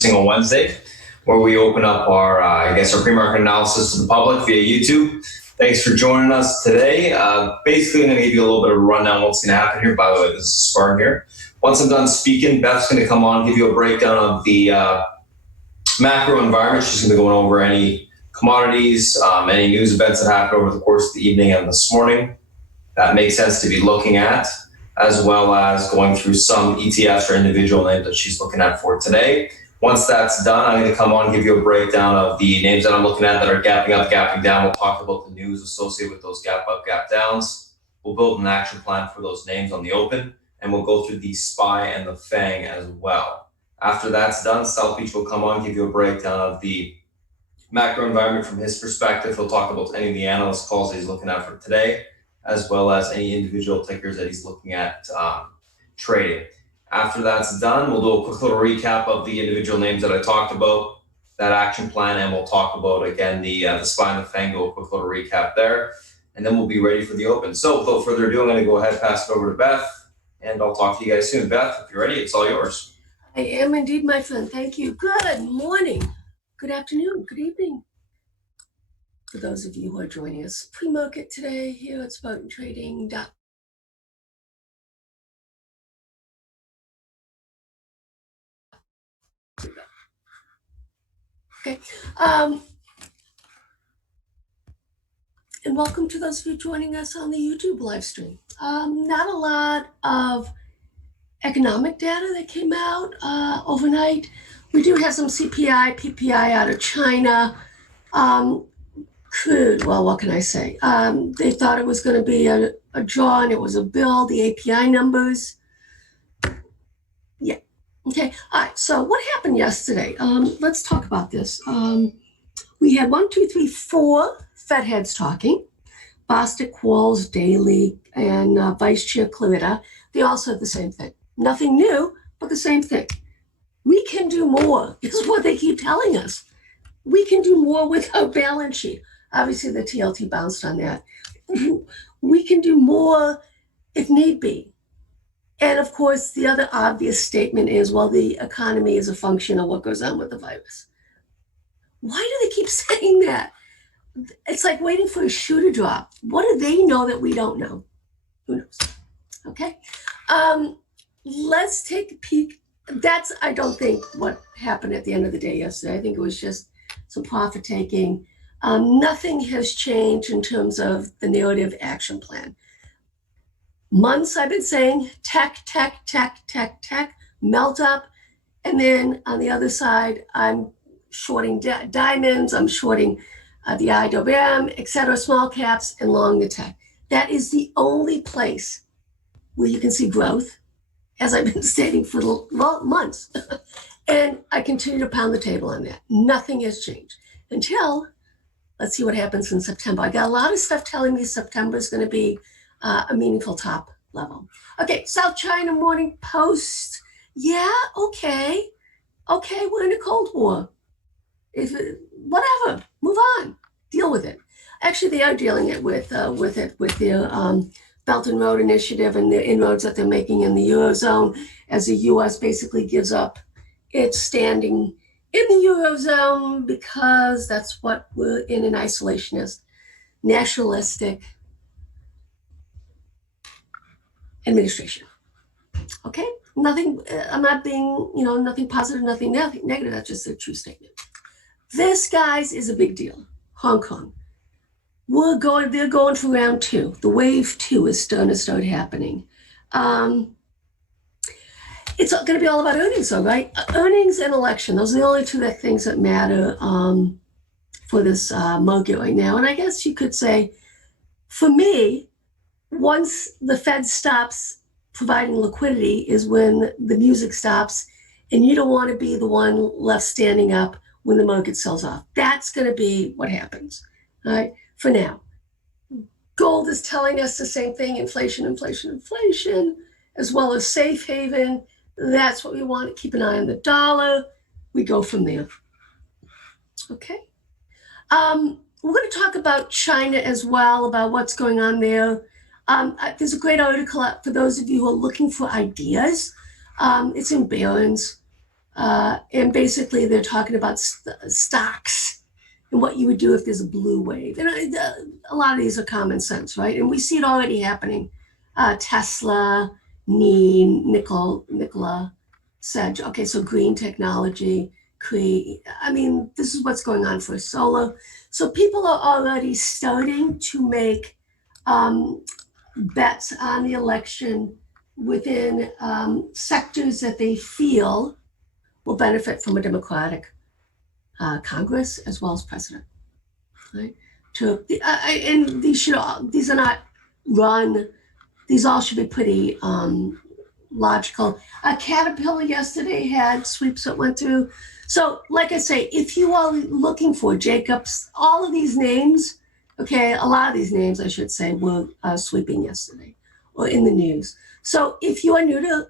single Wednesday, where we open up our, our pre-market analysis to the public via YouTube. Thanks for joining us today. Basically, I'm going to give you a little bit of a rundown of what's going to happen here. By the way, this is Spartan here. Once I'm done speaking, Beth's going to come on, give you a breakdown of the macro environment. She's going to go over any commodities, any news events that happened over the course of the evening and this morning that makes sense to be looking at, as well as going through some ETFs or individual names that she's looking at for today. Once that's done, I'm going to come on and give you a breakdown of the names that I'm looking at that are gapping up, gapping down. We'll talk about the news associated with those gap up, gap downs. We'll build an action plan for those names on the open, and we'll go through the SPY and the FANG as well. After that's done, South Beach will come on and give you a breakdown of the macro environment from his perspective. He'll talk about any of the analyst calls that he's looking at for today, as well as any individual tickers that he's looking at trading. After that's done, we'll do a quick little recap of the individual names that I talked about, that action plan, and we'll talk about, again, the SPY and the FANG, do a quick little recap there, and then we'll be ready for the open. So without further ado, I'm going to go ahead and pass it over to Beth, and I'll talk to you guys soon. Beth, if you're ready, it's all yours. I am indeed, my friend. Thank you. Good morning, good afternoon, good evening. For those of you who are joining us pre-market today here at Spartan Trading. Okay. And welcome to those of you joining us on the YouTube live stream. Not a lot of economic data that came out overnight. We do have some CPI, PPI out of China. Crude, well, what can I say? They thought it was going to be a draw, and it was a bill, the API numbers. Yeah. Okay. All right. So what happened yesterday? Let's talk about this. We had 4 Fed heads talking. Bostic, Walls, Daly, and Vice Chair Clarita. They all said the same thing. Nothing new, but the same thing. We can do more, is what they keep telling us. We can do more with our balance sheet. Obviously, the TLT bounced on that. We can do more if need be. And of course, the other obvious statement is, well, the economy is a function of what goes on with the virus. Why do they keep saying that? It's like waiting for a shoe to drop. What do they know that we don't know? Who knows? Okay. Let's take a peek. That's, I don't think, what happened at the end of the day yesterday. I think it was just some profit taking. Nothing has changed in terms of the narrative action plan. Months I've been saying tech, melt up. And then on the other side, I'm shorting diamonds, I'm shorting the IWM, et cetera, small caps, and long the tech. That is the only place where you can see growth, as I've been stating for months. And I continue to pound the table on that. Nothing has changed until, let's see what happens in September. I got a lot of stuff telling me September is going to be a meaningful top level. Okay, South China Morning Post. Yeah, okay, we're in a Cold War. Whatever, move on, deal with it. Actually, they are dealing it with their Belt and Road Initiative and the inroads that they're making in the Eurozone as the U.S. basically gives up its standing in the Eurozone because that's what we're in, an isolationist, nationalistic administration. Okay, nothing, I'm not being, nothing positive, nothing negative, that's just a true statement. This, guys, is a big deal. Hong Kong. They're going for round 2. The wave 2 is going to start happening. It's going to be all about earnings, though, right? Earnings and election. Those are the only 2 things that matter for this market right now. And I guess you could say, for me, once the Fed stops providing liquidity is when the music stops, and you don't want to be the one left standing up when the market sells off. That's going to be what happens, all right, for now. Gold is telling us the same thing, inflation, as well as safe haven. That's what we want. Keep an eye on the dollar. We go from there. Okay. We're going to talk about China as well, about what's going on there. There's a great article out for those of you who are looking for ideas. It's in Barron's. And basically they're talking about stocks and what you would do if there's a blue wave. And a lot of these are common sense, right? And we see it already happening. Tesla, Nikola said, okay, so green technology, this is what's going on for solar. So people are already starting to make bets on the election within sectors that they feel will benefit from a Democratic Congress as well as president. Right? And these are not run. These all should be pretty logical. Caterpillar yesterday had sweeps that went through. So, like I say, if you are looking for Jacobs, all of these names, okay, a lot of these names, I should say, were sweeping yesterday or in the news. So, if you are new to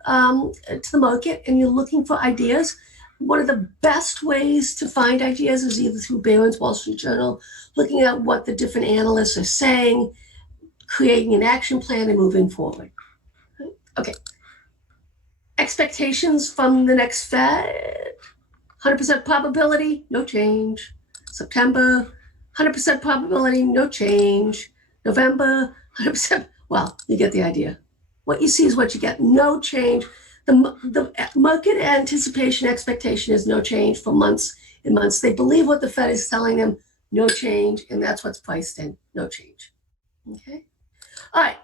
the market and you're looking for ideas, one of the best ways to find ideas is either through Barron's Wall Street Journal, looking at what the different analysts are saying, creating an action plan, and moving forward. Okay. Expectations from the next Fed, 100% probability, no change. September, 100% probability, no change. November, 100%, well, you get the idea. What you see is what you get, no change. The market anticipation expectation is no change for months and months. They believe what the Fed is telling them, no change, and that's what's priced in, no change. Okay. All right.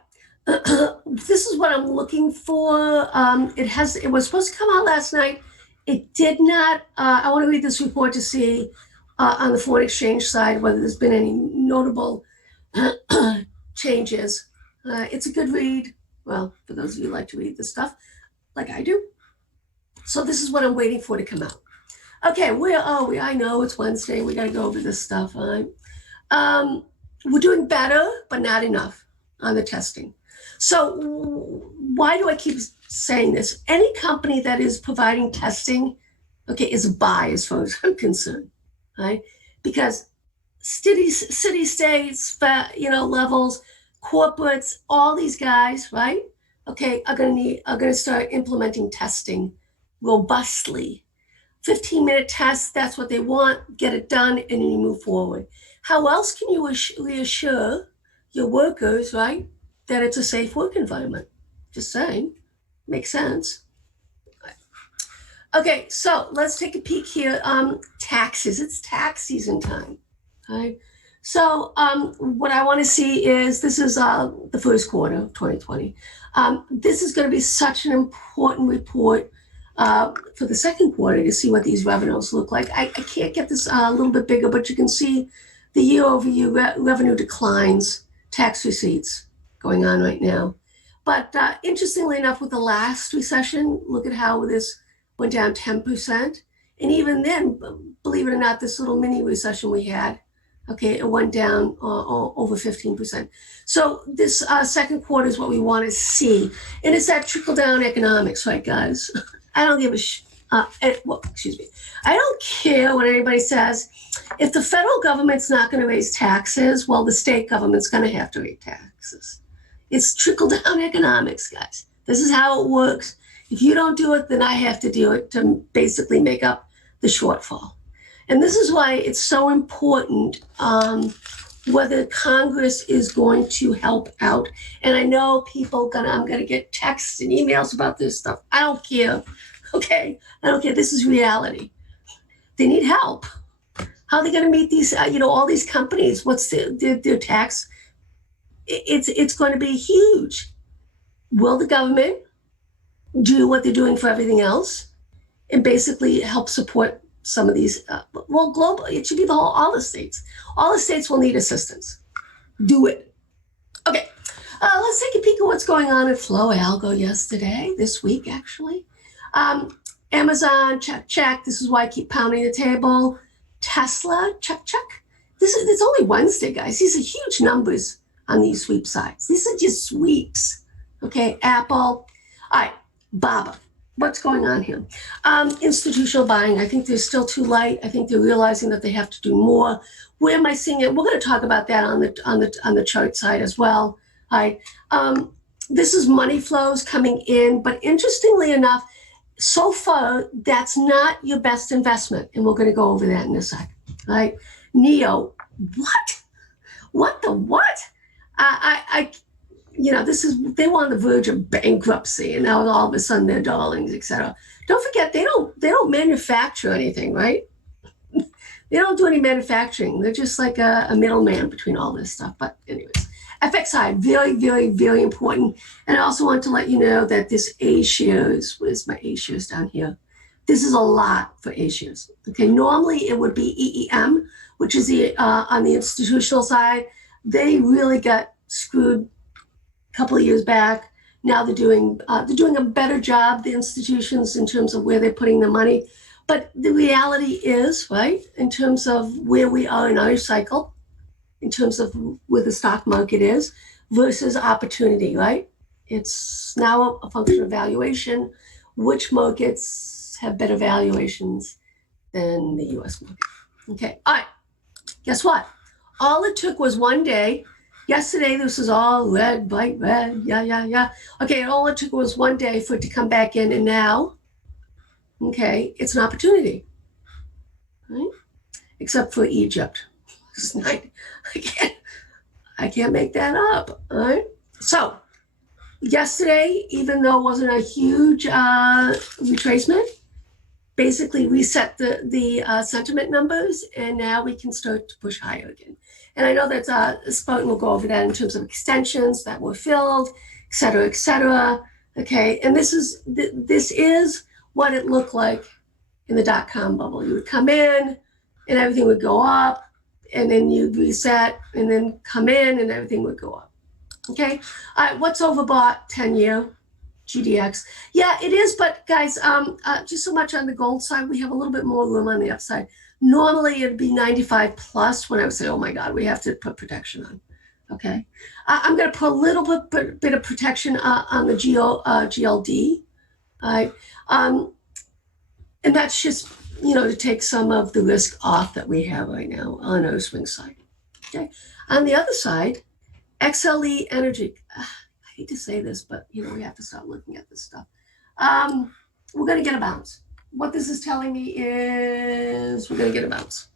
This is what I'm looking for. It was supposed to come out last night. It did not. I want to read this report to see on the foreign exchange side whether there's been any notable changes. It's a good read. Well, for those of you who like to read this stuff, like I do. So this is what I'm waiting for to come out. Okay, where are we? I know it's Wednesday. We got to go over this stuff. All right. We're doing better, but not enough on the testing. So why do I keep saying this? Any company that is providing testing, okay, is a buy as far as I'm concerned, right? Because city states, levels, corporates, all these guys, right? Okay, are going to start implementing testing robustly. 15-minute tests, that's what they want. Get it done, and then you move forward. How else can you reassure your workers, right, that it's a safe work environment? Just saying. Makes sense. Okay, so let's take a peek here. Taxes. It's tax season time. Right? So what I want to see is, this is the first quarter of 2020. This is going to be such an important report for the second quarter to see what these revenues look like. I can't get this a little bit bigger, but you can see the year-over-year revenue declines, tax receipts going on right now. But interestingly enough, with the last recession, look at how this went down 10%. And even then, believe it or not, this little mini recession we had, okay, it went down over 15%. So this second quarter is what we want to see. And it's that trickle-down economics, right, guys? I don't give a I don't care what anybody says. If the federal government's not going to raise taxes, well, the state government's going to have to raise taxes. It's trickle-down economics, guys. This is how it works. If you don't do it, then I have to do it to basically make up the shortfall. And this is why it's so important whether Congress is going to help out. And I know I'm going to get texts and emails about this stuff. I don't care. Okay, I don't care. This is reality. They need help. How are they going to meet these, all these companies? What's their tax? It's going to be huge. Will the government do what they're doing for everything else and basically help support some of these? Globally, it should be all the states. All the states will need assistance. Do it. Okay, let's take a peek at what's going on at Flow Algo this week, actually. Amazon, check. This is why I keep pounding the table. Tesla, check. It's only Wednesday, guys. These are huge numbers on these sweep sides. These are just sweeps. Okay, Apple. All right, Baba. What's going on here? Institutional buying. I think they're still too light. I think they're realizing that they have to do more. Where am I seeing it? We're going to talk about that on the chart side as well. All right. This is money flows coming in, but interestingly enough, so far, that's not your best investment. And we're going to go over that in a sec. All right. NEO, what? What the what? They were on the verge of bankruptcy, and now all of a sudden they're darlings, etc. Don't forget, they don't manufacture anything, right? They don't do any manufacturing. They're just like a middleman between all this stuff. But anyways, FXI, very, very, very important. And I also want to let you know that this A shares, where's my A shares down here? This is a lot for A shares. Okay, normally it would be EEM, which is the on the institutional side. They really got screwed a couple of years back. Now they're doing a better job, the institutions, in terms of where they're putting the money. But the reality is, right, in terms of where we are in our cycle, in terms of where the stock market is versus opportunity, right? It's now a function of valuation. Which markets have better valuations than the US market? Okay, all right, guess what? All it took was one day. Yesterday, this was all red, bright red, yeah. Okay, all it took was one day for it to come back in, and now, okay, it's an opportunity, right? Except for Egypt. I can't make that up, all right? So yesterday, even though it wasn't a huge retracement, basically reset the sentiment numbers, and now we can start to push higher again. And I know that Spartan will go over that in terms of extensions that were filled, et cetera, et cetera. Okay, and this is what it looked like in the dot-com bubble. You would come in and everything would go up, and then you'd reset and then come in and everything would go up. Okay, all right, what's overbought? 10-year GDX. Yeah, it is, but guys, just so much on the gold side, we have a little bit more room on the upside. Normally it'd be 95 plus when I would say, oh my God, we have to put protection on. Okay, I'm going to put a little bit of protection on the GLD. All right, and that's just, to take some of the risk off that we have right now on our swing side. Okay, on the other side, XLE Energy. I hate to say this, but we have to start looking at this stuff. We're going to get a bounce. What this is telling me is we're going to get a bounce,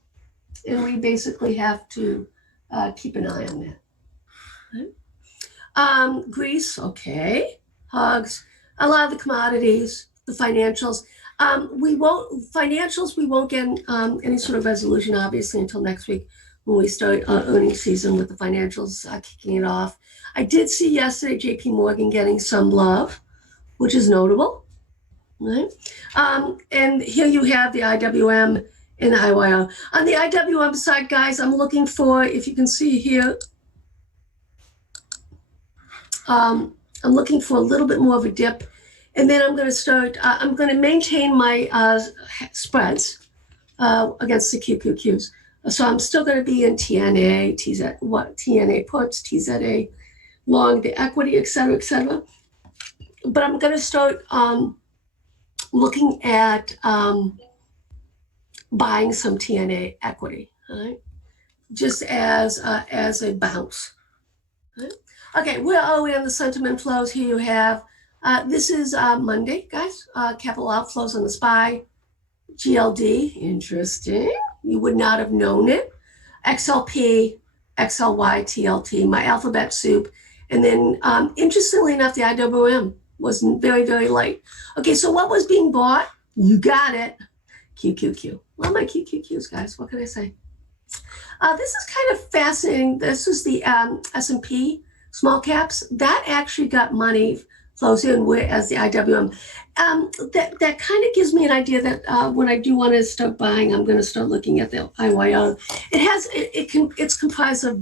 and we basically have to keep an eye on that. Right? Greece, okay. Hogs, a lot of the commodities, the financials. We won't get any sort of resolution, obviously, until next week when we start earnings season with the financials kicking it off. I did see yesterday JP Morgan getting some love, which is notable. Right? And here you have the IWM and the IYO. On the IWM side, guys, I'm looking for, if you can see here, I'm looking for a little bit more of a dip. And then I'm going to maintain my spreads against the QQQs. So I'm still going to be in TNA, TNA puts, TZA, long the equity, et cetera. But I'm going to start looking at buying some TNA equity, right? Just as a bounce. Right? Okay, where are we on the sentiment flows? Here you have, this is Monday, guys. Capital outflows on the SPY. GLD, interesting. You would not have known it. XLP, XLY, TLT, my alphabet soup. And then, interestingly enough, the IWM was very, very light. Okay, so what was being bought? You got it. QQQ. Well, my QQQs, guys, what can I say? This is kind of fascinating. This is the S&P small caps. That actually got money flows in, whereas the IWM. That kind of gives me an idea that when I do want to start buying, I'm going to start looking at the IYO. It's comprised of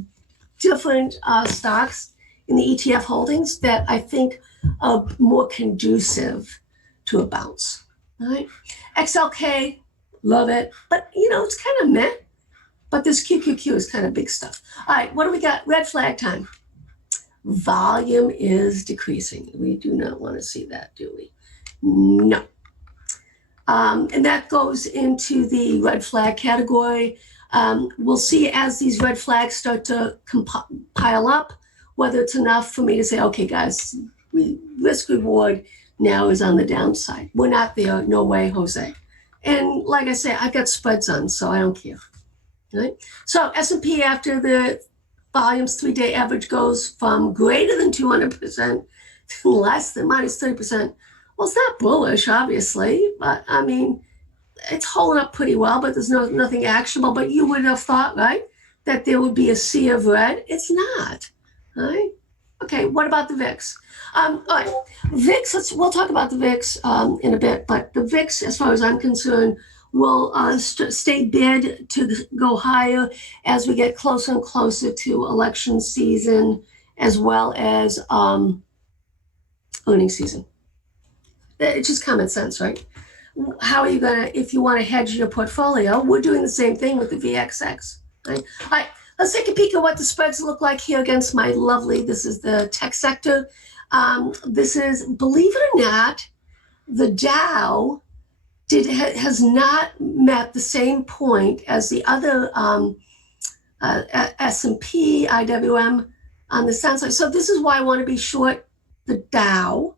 different stocks in the ETF holdings that I think are more conducive to a bounce. All right, XLK, love it, but it's kind of meh. But this QQQ is kind of big stuff. All right, what do we got? Red flag time. Volume is decreasing. We do not want to see that, do we? No. And that goes into the red flag category. We'll see as these red flags start to pile up, whether it's enough for me to say, okay, guys, risk reward, now is on the downside. We're not there, no way, Jose. And like I say, I've got spreads on, so I don't care. Right? So S&P after the volume's 3-day average goes from greater than 200% to less than minus 30%. Well, it's not bullish, obviously, but I mean, it's holding up pretty well, but there's nothing actionable. But you would have thought, right, that there would be a sea of red. It's not, right? Okay, what about the VIX? All right, VIX, we'll talk about the VIX in a bit, but the VIX, as far as I'm concerned, will stay bid to go higher as we get closer and closer to election season, as well as earnings season. It's just common sense, right? How are you gonna, if you want to hedge your portfolio, we're doing the same thing with the VXX, right? All right, let's take a peek at what the spreads look like here against my lovely, this is the tech sector. This is, believe it or not, the Dow has not met the same point as the other S&P, IWM on the downside. So this is why I want to be short the Dow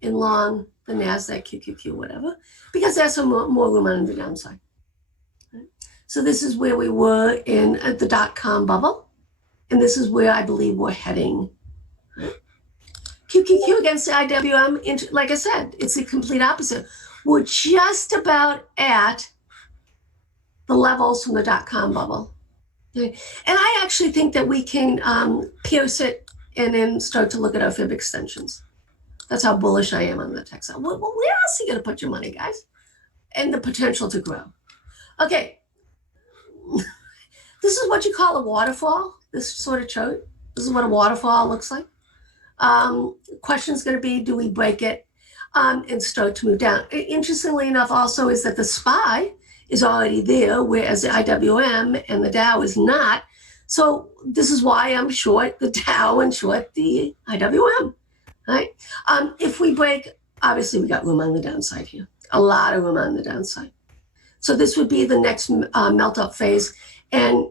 and long the NASDAQ, QQQ, whatever, because there's some more room on the downside. Right? So this is where we were in the dot-com bubble, and this is where I believe we're heading. Right? QQQ against the IWM, like I said, it's the complete opposite. We're just about at the levels from the dot-com bubble. Okay? And I actually think that we can pierce it and then start to look at our fib extensions. That's how bullish I am on the tech side. Well, where else are you going to put your money, guys? And the potential to grow. Okay. This is what you call a waterfall, this sort of chart. This is what a waterfall looks like. Question's going to be, do we break it and start to move down? Interestingly enough also is that the SPY is already there, whereas the IWM and the Dow is not. So this is why I'm short the Dow and short the IWM. Right? If we break, obviously we got room on the downside here, a lot of room on the downside. So this would be the next melt up phase, and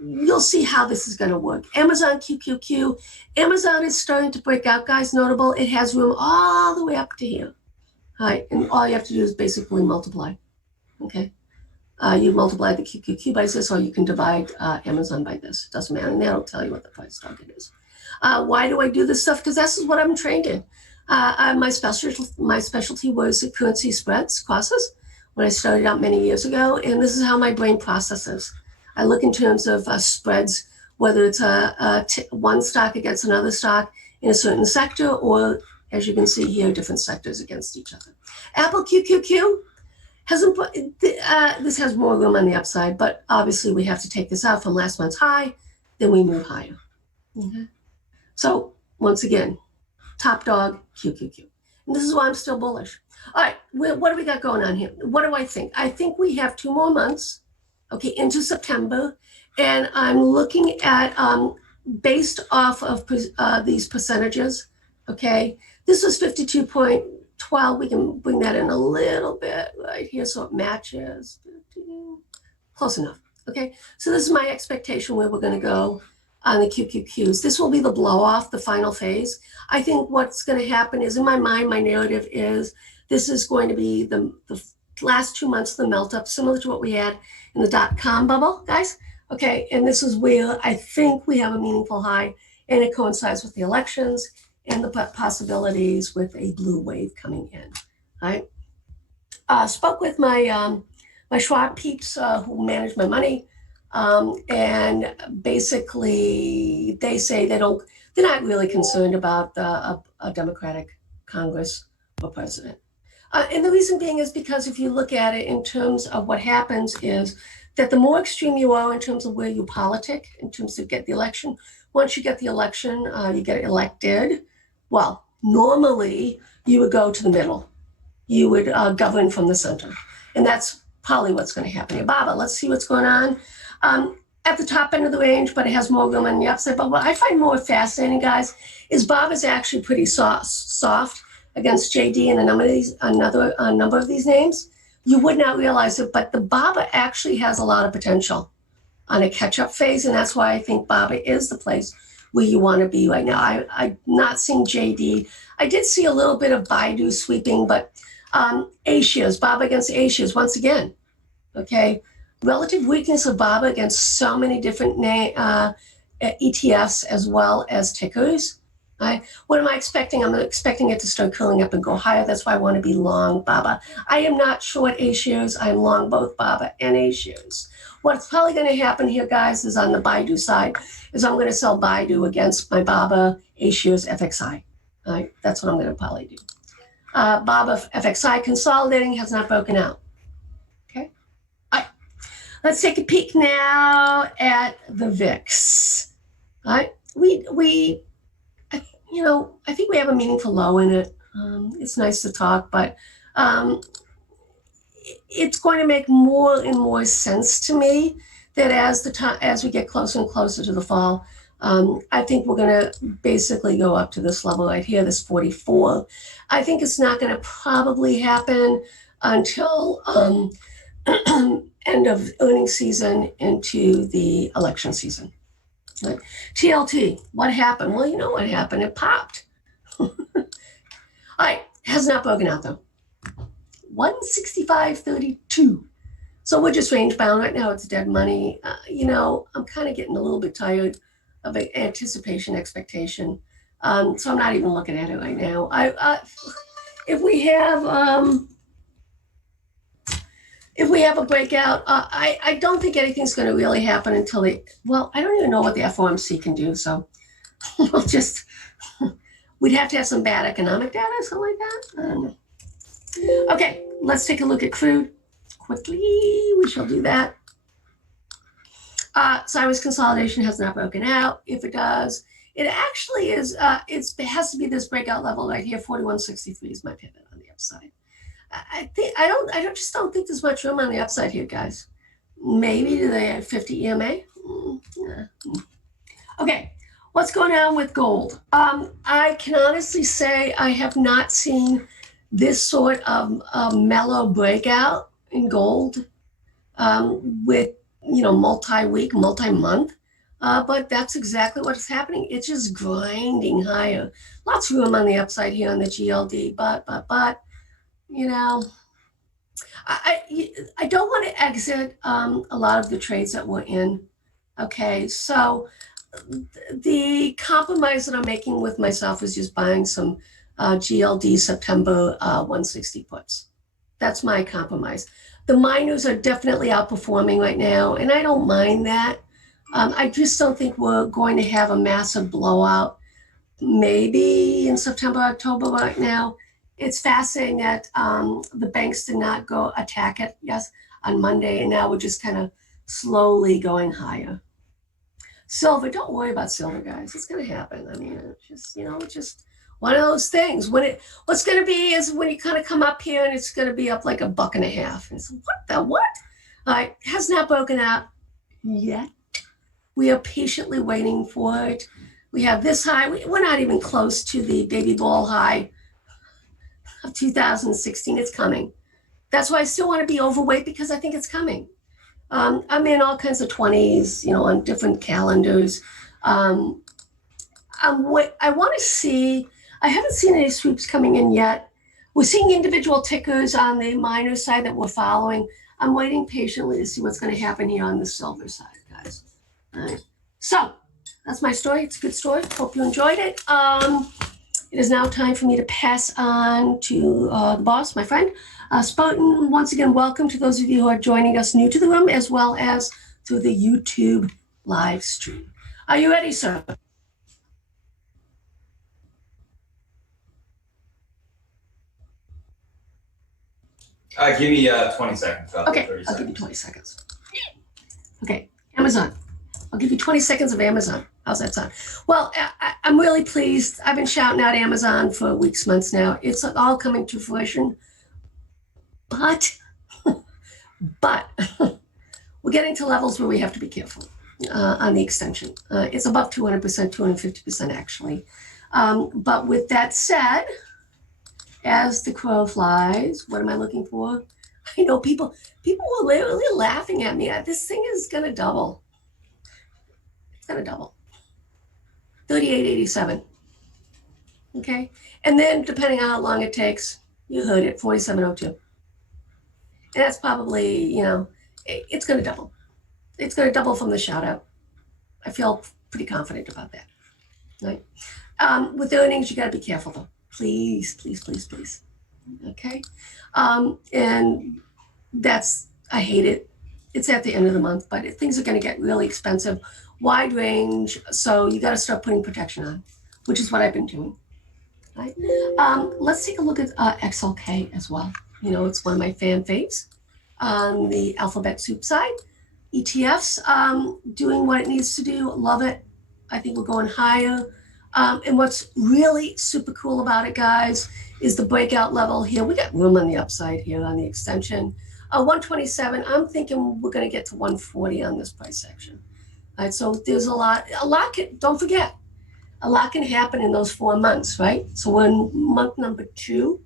you'll see how this is going to work. Amazon QQQ, Amazon is starting to break out, guys. Notable, it has room all the way up to here. All right, and all you have to do is basically multiply. Okay, you multiply the QQQ by this, or you can divide Amazon by this. It doesn't matter, and that'll tell you what the price target is. Why do I do this stuff? Because this is what I'm trained in. My specialty was currency spreads, crosses, when I started out many years ago, and this is how my brain processes. I look in terms of spreads, whether it's one stock against another stock in a certain sector, or as you can see here, different sectors against each other. Apple QQQ hasn't put, this has more room on the upside, but obviously we have to take this out from last month's high, then we move higher. Okay. So once again, top dog, QQQ. And this is why I'm still bullish. All right, what do we got going on here? What do I think? I think we have 2 more months, okay, into September. And I'm looking at, based off of these percentages, okay, this was 52.12. We can bring that in a little bit right here so it matches. Close enough, okay? So this is my expectation where we're gonna go on the QQQs. This will be the blow off, the final phase. I think what's going to happen is, in my mind, my narrative is this is going to be the last 2 months of the melt up, similar to what we had in the dot-com bubble, guys. Okay, and this is where I think we have a meaningful high, and it coincides with the elections and the possibilities with a blue wave coming in. All right. Spoke with my my Schwab peeps who manage my money. And basically they say they're not really concerned about a Democratic Congress or president. And the reason being is because if you look at it in terms of what happens is that the more extreme you are in terms of where you politic, in terms of get the election, once you get the election, you get elected, well, normally you would go to the middle. You would govern from the center. And that's probably what's going to happen here. Baba, let's see what's going on. At the top end of the range, but it has more room on the upside. But what I find more fascinating, guys, is Bob is actually pretty soft against JD and a number of these names. You would not realize it, but the BABA actually has a lot of potential on a catch-up phase, and that's why I think BABA is the place where you want to be right now. I'm not seeing JD. I did see a little bit of Baidu sweeping, but A-shares, BABA against A-shares once again. Okay, relative weakness of BABA against so many different ETFs as well as tickers. Right? What am I expecting? I'm expecting it to start curling up and go higher. That's why I want to be long BABA. I am not short A-shares. I'm long both BABA and A-shares. What's probably going to happen here, guys, is on the Baidu side, is I'm going to sell Baidu against my BABA A-shares FXI. All right, that's what I'm going to probably do. BABA FXI consolidating has not broken out. Okay. All right. Let's take a peek now at the Vixx. All right. I think we have a meaningful low in it. It's nice to talk, but it's going to make more and more sense to me that as we get closer and closer to the fall, I think we're going to basically go up to this level right here, this 44. I think it's not going to probably happen until end of earnings season into the election season. Right. TLT, what happened? Well, you know what happened. It popped. All right, has not broken out though. 165.32. So we're just range bound right now. It's dead money. I'm kind of getting a little bit tired of anticipation, expectation. So I'm not even looking at it right now. If we have a breakout, I don't think anything's going to really happen until I don't even know what the FOMC can do. So we'd have to have some bad economic data, something like that. I don't know. Okay, let's take a look at crude quickly. We shall do that. Sideways consolidation has not broken out. If it does, it actually is. It has to be this breakout level right here. 41.63 is my pivot on the upside. I just don't think there's much room on the upside here, guys. Maybe the 50 EMA. Yeah. Okay, what's going on with gold? I can honestly say I have not seen this sort of mellow breakout in gold with multi-week, multi-month. But that's exactly what's happening. It's just grinding higher. Lots of room on the upside here on the GLD, but I don't want to exit a lot of the trades that we're in. Okay, so the compromise that I'm making with myself is just buying some GLD September 160 puts. That's my compromise. The miners are definitely outperforming right now, and I don't mind that. I just don't think we're going to have a massive blowout. Maybe in September, October right now. It's fascinating that the banks did not go attack it, on Monday, and now we're just kind of slowly going higher. Silver, don't worry about silver, guys. It's going to happen. I mean, it's just one of those things. What's going to be is when you kind of come up here and it's going to be up like $1.50. And it's what? All right, has not broken out yet. We are patiently waiting for it. We have this high. We're not even close to the baby bull high of 2016. It's coming. That's why I still want to be overweight, because I think it's coming. I'm in all kinds of 20s, on different calendars. I want to see, I haven't seen any sweeps coming in yet. We're seeing individual tickers on the miner side that we're following. I'm waiting patiently to see what's going to happen here on the silver side, guys. All right. So that's my story. It's a good story. Hope you enjoyed it. It is now time for me to pass on to the boss, my friend, Spartan. Once again, welcome to those of you who are joining us new to the room, as well as through the YouTube live stream. Are you ready, sir? Give me 20 seconds. Okay, I'll give you 20 seconds. Okay, Amazon. I'll give you 20 seconds of Amazon. How's that sound? Well, I'm really pleased. I've been shouting out Amazon for weeks, months now. It's all coming to fruition. But we're getting to levels where we have to be careful on the extension. It's above 200%, 250% actually. But with that said, as the crow flies, what am I looking for? I know people were literally laughing at me. This thing is going to double. It's going to double. 38.87. Okay, and then depending on how long it takes, you heard it, 47.02. And that's probably, you know, it's going to double. It's going to double from the shout out. I feel pretty confident about that. Right. With earnings, you got to be careful though. Please, please, please, please. Okay. And that's, I hate it. It's at the end of the month, but things are going to get really expensive. Wide range. So you got to start putting protection on, which is what I've been doing. Right. Let's take a look at XLK as well. You know, it's one of my fan faves on the alphabet soup side. ETFs doing what it needs to do. Love it. I think we're going higher. And what's really super cool about it, guys, is the breakout level here. We got room on the upside here on the extension. 127. I'm thinking we're going to get to 140 on this price section. All right. So there's a lot don't forget, a lot can happen in those 4 months, right? So in month number 2,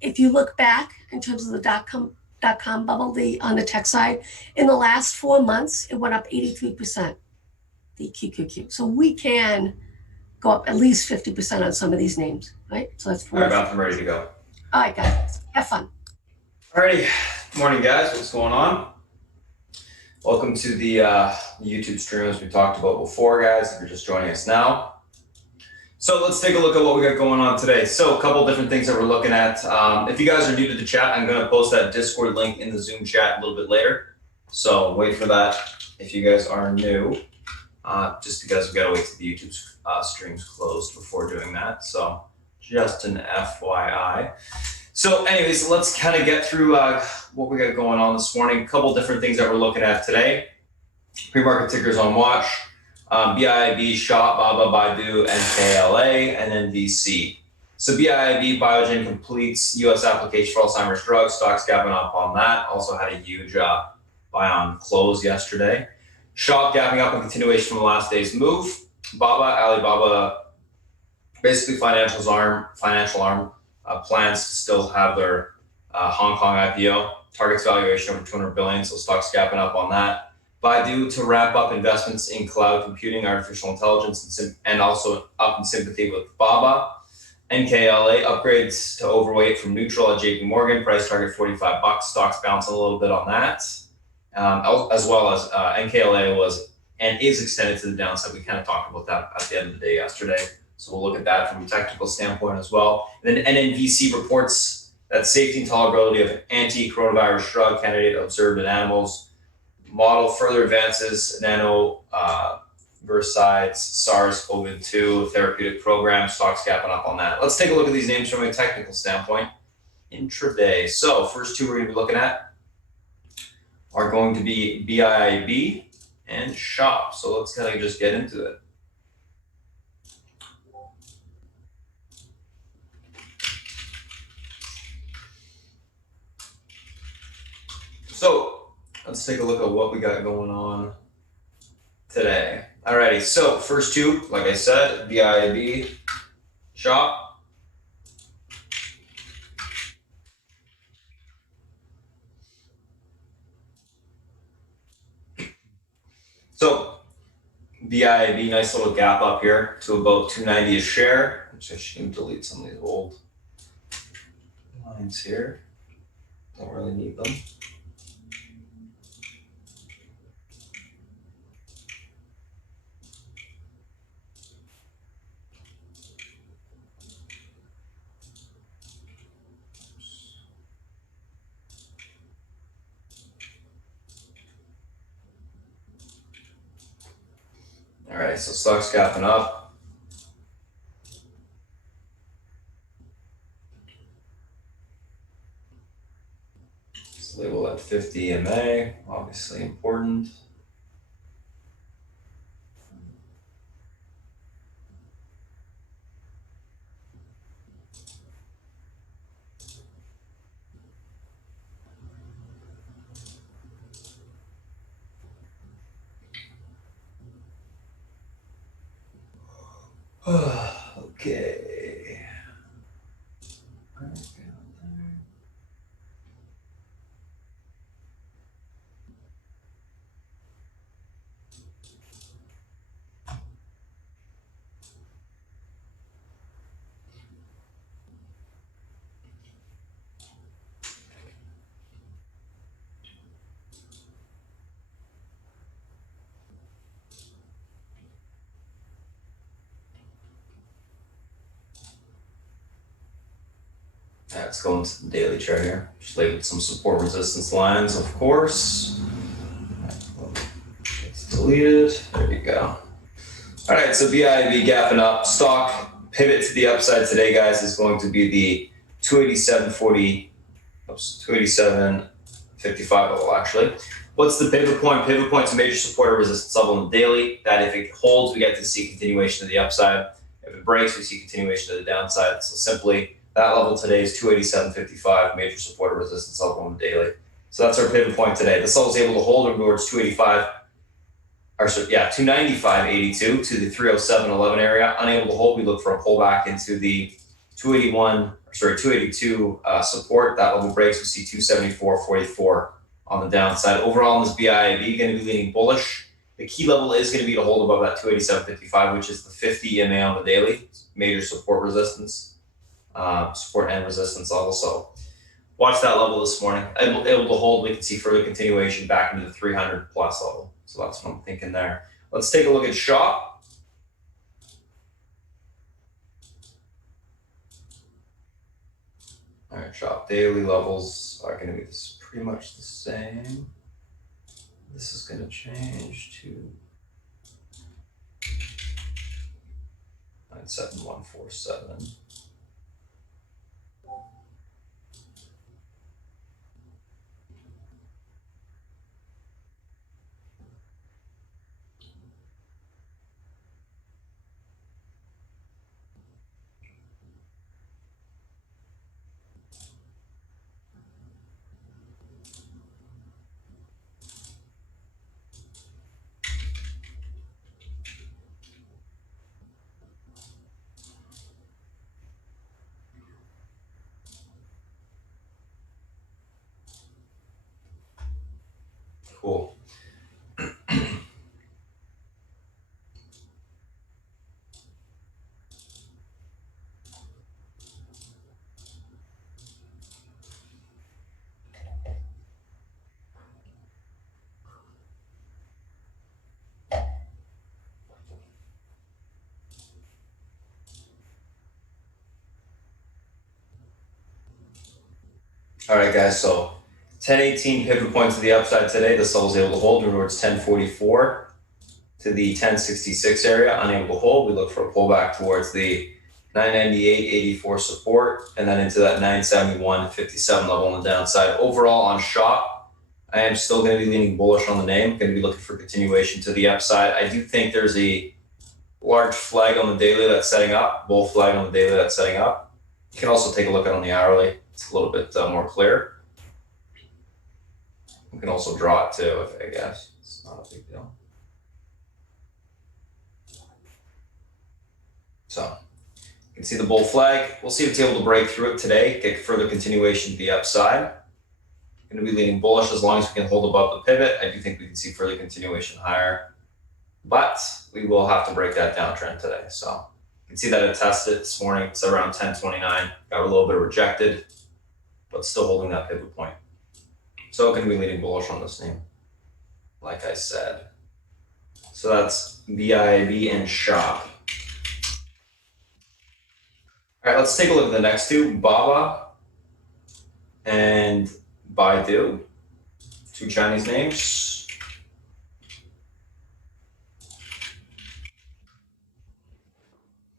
if you look back in terms of the dot-com bubble, on the tech side, in the last 4 months, it went up 83%, the QQQ. So we can go up at least 50% on some of these names, right? So that's 4. All right, Beth, I'm ready to go. All right, guys, have fun. Alrighty, morning guys, what's going on? Welcome to the YouTube stream as we talked about before, guys, if you're just joining us now. So let's take a look at what we got going on today. So a couple different things that we're looking at. If you guys are new to the chat, I'm gonna post that Discord link in the Zoom chat a little bit later. So wait for that if you guys are new, just because we gotta wait till the YouTube stream's closed before doing that. So just an FYI. So anyways, let's kind of get through what we got going on this morning. A couple different things that we're looking at today. Pre-market tickers on watch. BIIB, SHOP, BABA, Baidu, NKLA, and then VC. So BIIB, Biogen completes U.S. application for Alzheimer's drugs. Stocks gapping up on that. Also had a huge buy on close yesterday. SHOP gapping up in continuation from the last day's move. BABA, Alibaba, basically financial arm, plans to still have their Hong Kong IPO. Targets valuation over 200 billion, so stocks gapping up on that. Baidu to ramp up investments in cloud computing, artificial intelligence, and also up in sympathy with BABA. NKLA upgrades to overweight from neutral at JP Morgan, price target $45. Stocks bouncing a little bit on that. As well as NKLA was and is extended to the downside. We kind of talked about that at the end of the day yesterday. So we'll look at that from a technical standpoint as well. And then NNVC reports that safety and tolerability of an anti-coronavirus drug candidate observed in animals. Model further advances nano versides SARS-CoV-2 therapeutic program. Stocks gapping up on that. Let's take a look at these names from a technical standpoint. Intraday. So first two we're going to be looking at are going to be BIIB and SHOP. So let's kind of just get into it. So let's take a look at what we got going on today. Alrighty, so first two, like I said, BIIB, SHOP. So BIIB, nice little gap up here to about 290 a share, which I should delete some of these old lines here. Don't really need them. All right, so stocks gapping up. Let's label at 50 EMA, obviously important. Okay. Let's go into the daily chart here. Just labeled some support resistance lines, of course. Let's delete it. There you go. All right, so BIV gapping up. Stock pivot to the upside today, guys, is going to be the 287.55 level, actually. What's the pivot point? Pivot point's a major support or resistance level on the daily. That if it holds, we get to see continuation to the upside. If it breaks, we see continuation to the downside. So simply, that level today is 287.55, major support or resistance level on the daily. So that's our pivot point today. This level is able to hold towards 295.82 to the 307.11 area. Unable to hold, we look for a pullback into the 282 support. That level breaks, we see 274.44 on the downside. Overall, in this BIAB, going to be leaning bullish. The key level is going to be to hold above that 287.55, which is the 50 EMA on the daily, major support resistance, support and resistance level. So watch that level this morning. Able to hold, we can see further continuation back into the 300 plus level. So that's what I'm thinking there. Let's take a look at SHOP. All right, SHOP daily levels are going to be pretty much the same. This is going to change to 97147. Cool. All right, guys, so 1018 pivot point to the upside today. The level is able to hold towards 1044 to the 1066 area. Unable to hold, we look for a pullback towards the 998.84 support and then into that 971.57 level on the downside. Overall on SHOP, I am still going to be leaning bullish on the name. Going to be looking for continuation to the upside. I do think there's a large flag on the daily that's setting up, bull flag on the daily that's setting up. You can also take a look at it on the hourly. It's a little bit more clear. You can also draw it too, I guess. It's not a big deal. So you can see the bull flag. We'll see if it's able to break through it today, get further continuation to the upside. Going to be leaning bullish as long as we can hold above the pivot. I do think we can see further continuation higher, but we will have to break that downtrend today. So you can see that it tested this morning. It's around 1029, got a little bit rejected, but still holding that pivot point. So going to be leaning bullish on this name, like I said. So that's BIB and SHOP. All right, let's take a look at the next two, Baba and Baidu, two Chinese names.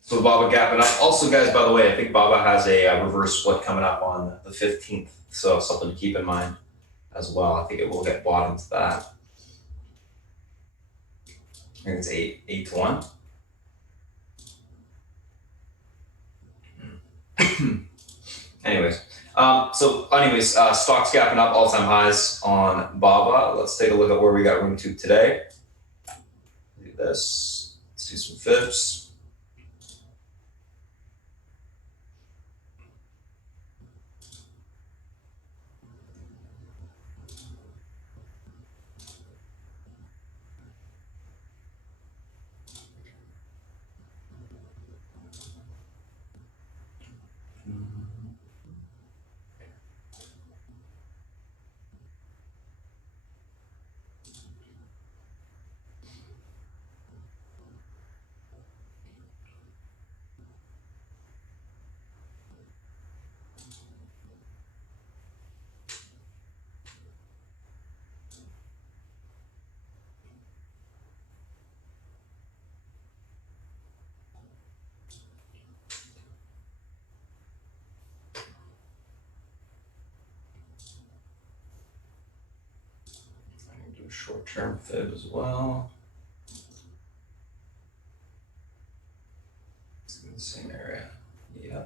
So Baba gapping up. Also, guys, by the way, I think Baba has a reverse split coming up on the 15th. So something to keep in mind as well. I think it will get bought into that. I think it's 8 to 1. Stocks gapping up, all-time highs on Baba. Let's take a look at where we got room to today. Do this. Let's do some fibs. short-term fib as well. It's in the same area. Yeah.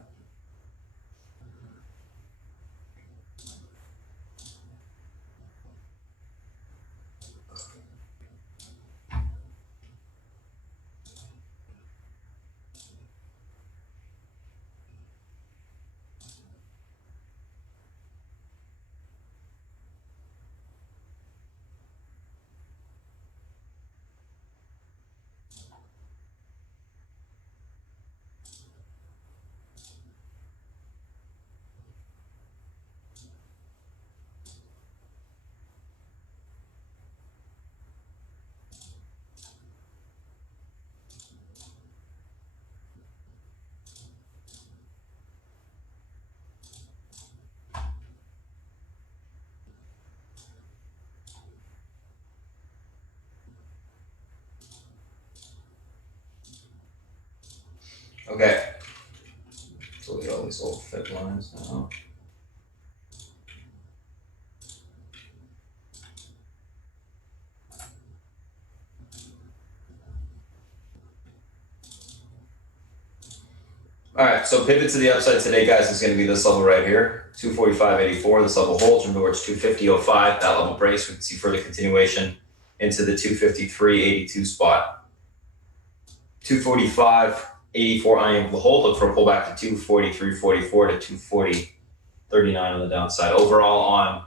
Okay. So we got all these old fib lines now. All right, so pivot to the upside today, guys, is going to be this level right here, 245.84. This level holds towards 250.05. That level breaks. We can see further continuation into the 253.82 spot. 245.84 unable to hold. Look for a pullback to 243.44 to 240.39 on the downside. Overall on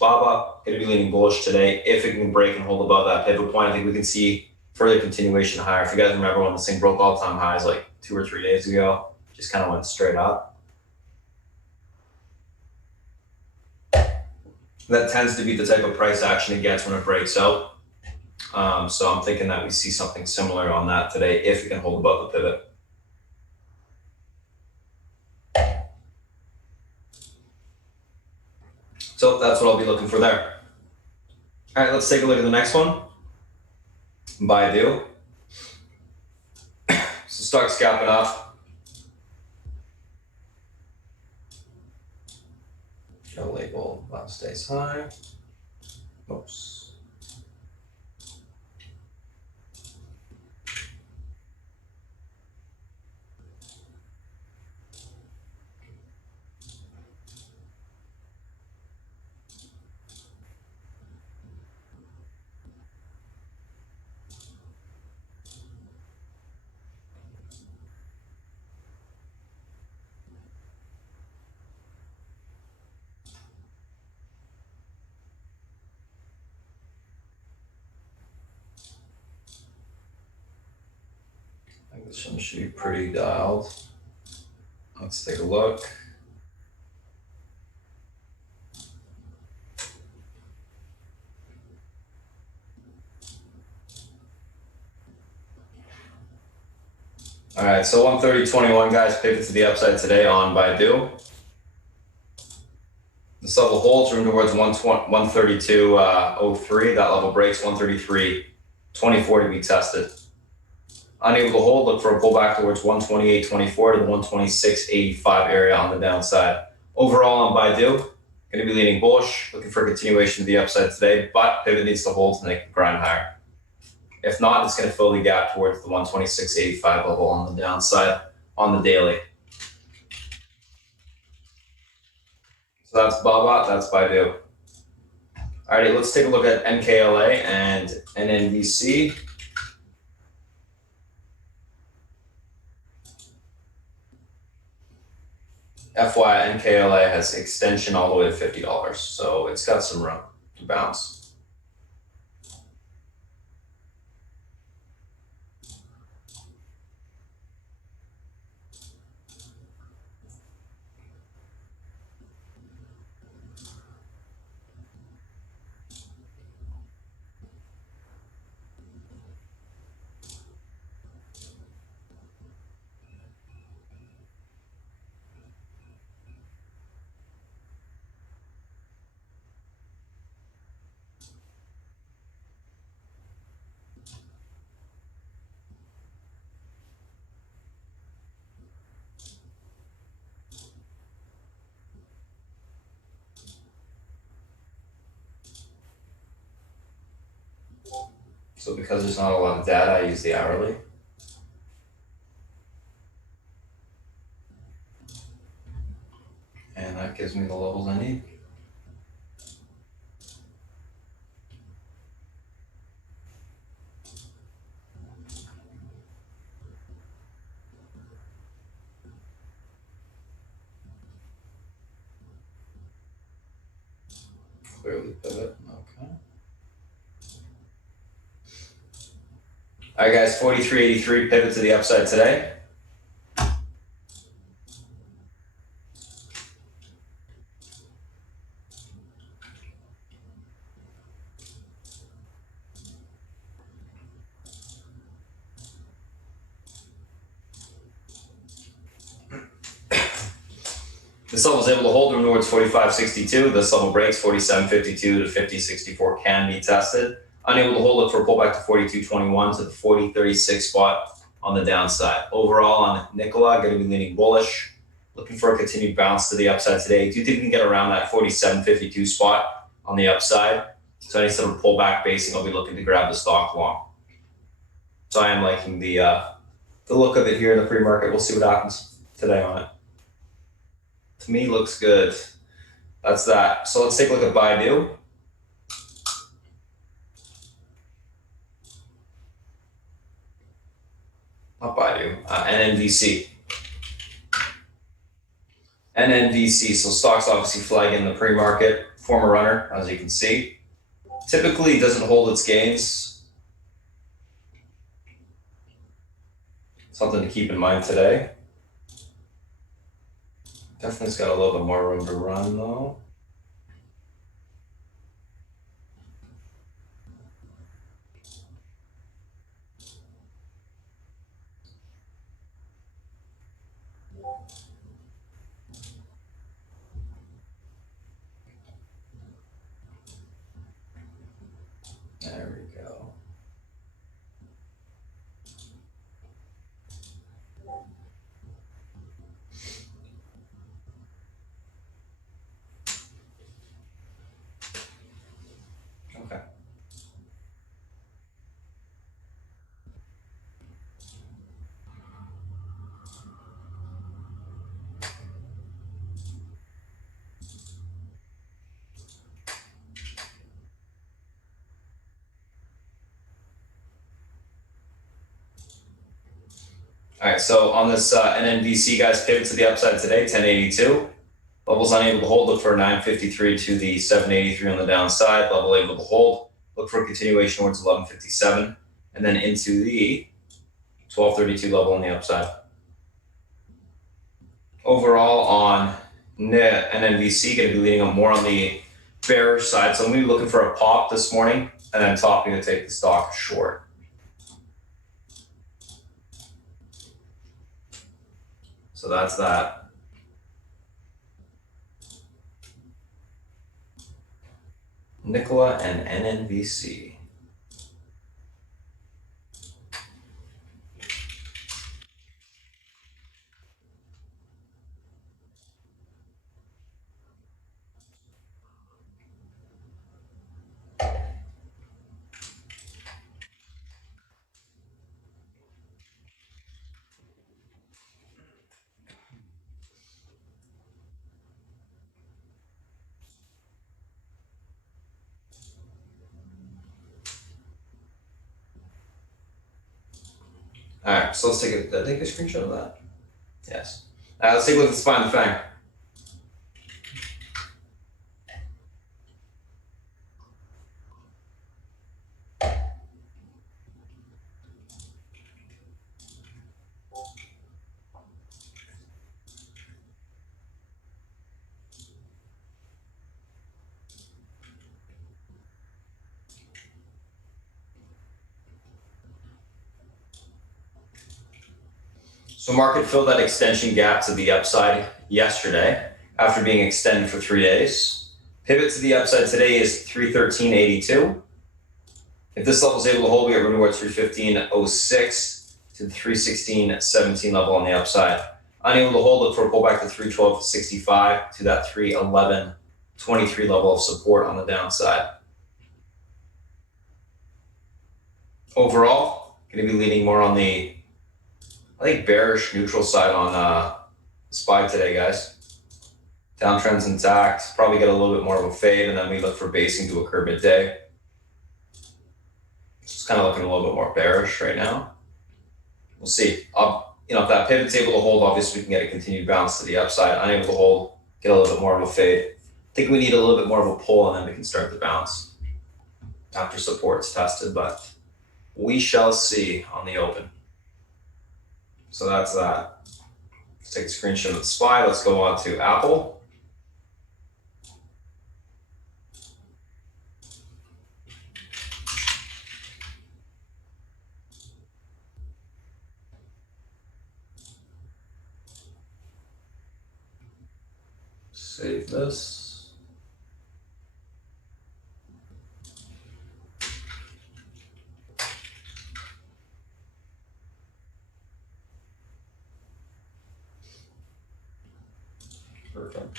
BABA, going to be leaning bullish today. If it can break and hold above that pivot point, I think we can see further continuation higher. If you guys remember when this thing broke all-time highs like 2 or 3 days ago, just kind of went straight up. That tends to be the type of price action it gets when it breaks out. So I'm thinking that we see something similar on that today if it can hold above the pivot. So that's what I'll be looking for there. All right, let's take a look at the next one. Baidu. So stock's gapping up. No label, last day's high. Oops. I think this one should be pretty dialed. Let's take a look. All right, so 130.21, guys, pivot to the upside today on Baidu. This level holds room towards 132.03. That level breaks 133.24 to be tested. Unable to hold, look for a pullback towards 128.24 to the 126.85 area on the downside. Overall on Baidu, going to be leaning bullish, looking for a continuation to the upside today, but pivot needs to hold and they can grind higher. If not, it's going to fill the gap towards the 126.85 level on the downside on the daily. So that's Baba, that's Baidu. Alrighty, let's take a look at NKLA and NNVC. FYI, NKLA has extension all the way to $50, so it's got some room to bounce. So because there's not a lot of data, I use the hourly. And that gives me the levels I need. Clearly pivot, okay. All right, guys, 43.83 pivot to the upside today. This level is able to hold towards 45.62. This level breaks 47.52 to 50.64 can be tested. Unable to hold it for a pullback to 42.21 to the 40.36 spot on the downside. Overall on Nikola, going to be leaning bullish. Looking for a continued bounce to the upside today. Do you think we can get around that 47.52 spot on the upside? So any sort of pullback basing, I'll be looking to grab the stock long. So I am liking the look of it here in the pre-market. We'll see what happens today on it. To me, looks good. That's that. So let's take a look at Baidu. Not Baidu, NNVC. NNVC, so stocks obviously flagging the pre-market, former runner, as you can see. Typically doesn't hold its gains. Something to keep in mind today. Definitely's got a little bit more room to run though. There we go. Okay. All right, so on this NNVC, guys, pivot to the upside today, 1082. Levels unable to hold, look for 953 to the 783 on the downside. Level able to hold, look for a continuation towards 1157, and then into the 1232 level on the upside. Overall on NNVC, going to be leaning up more on the bearish side. So I'm going to be looking for a pop this morning, and then topping to take the stock short. So that's that. Nikola and NNVC. All right, so let's take a screenshot of that. Yes. Let's take a look at the spine of the fang. So market filled that extension gap to the upside yesterday after being extended for 3 days. Pivot to the upside today is 313.82. If this level is able to hold, we got room towards 315.06 to the 316.17 level on the upside. Unable to hold, look for a pullback to 312.65 to that 311.23 level of support on the downside. Overall, going to be leaning more on the, I think, bearish neutral side on SPY today, guys. Downtrend's intact. Probably get a little bit more of a fade, and then we look for basing to occur midday. It's kind of looking a little bit more bearish right now. We'll see. If that pivot's able to hold, obviously we can get a continued bounce to the upside. Unable to hold, get a little bit more of a fade. I think we need a little bit more of a pull, and then we can start the bounce after support's tested, but we shall see on the open. So that's that. Let's take a screenshot of the SPY. Let's go on to Apple. Save this. Perfect.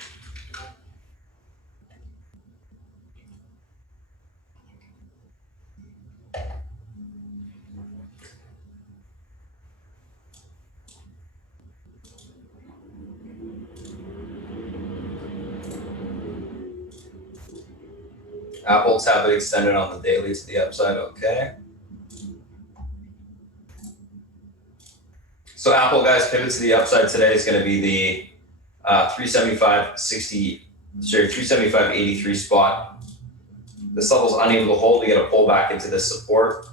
Apple's have it extended on the daily to the upside, okay. So Apple, guys, pivot to the upside today is going to be the 375.83 spot. This level's unable to hold. We get a pull back into this support.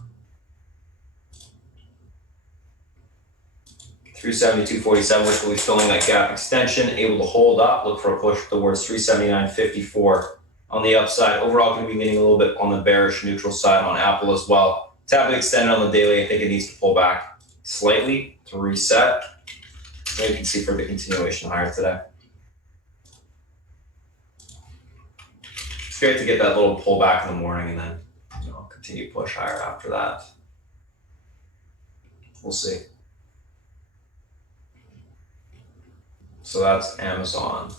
372.47, which will be filling that gap extension. Able to hold up. Look for a push towards 379.54 on the upside. Overall, going to be leaning a little bit on the bearish neutral side on Apple as well. Tap it extended on the daily. I think it needs to pull back slightly to reset. So you can see for the continuation higher today. It's great to get that little pullback in the morning and then continue push higher after that. We'll see. So that's Amazon.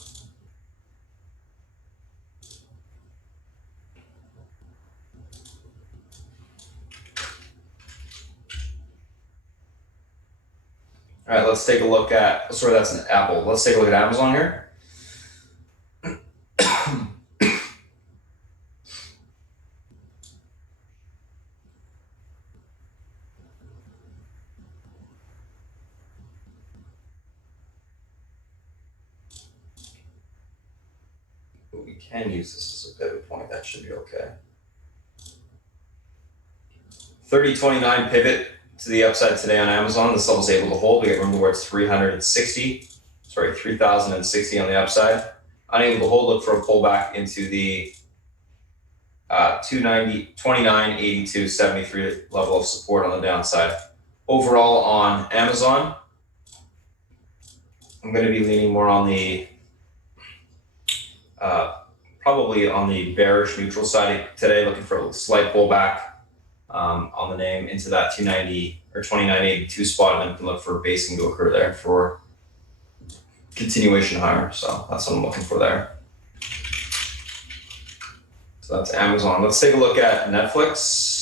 All right, let's take a look at, sorry, that's an Apple. Let's take a look at Amazon here. But we can use this as a pivot point. That should be okay. 30.29 pivot to the upside today on Amazon. This level is able to hold. We get room towards 360 on the upside. Unable to hold, look for a pullback into the 29.82.73 level of support on the downside. Overall on Amazon, I'm going to be leaning more on the probably on the bearish neutral side today, looking for a slight pullback on the name into that 290 or 29.82 spot, and then we can look for basing to occur there for continuation higher. So that's what I'm looking for there. So that's Amazon. Let's take a look at Netflix.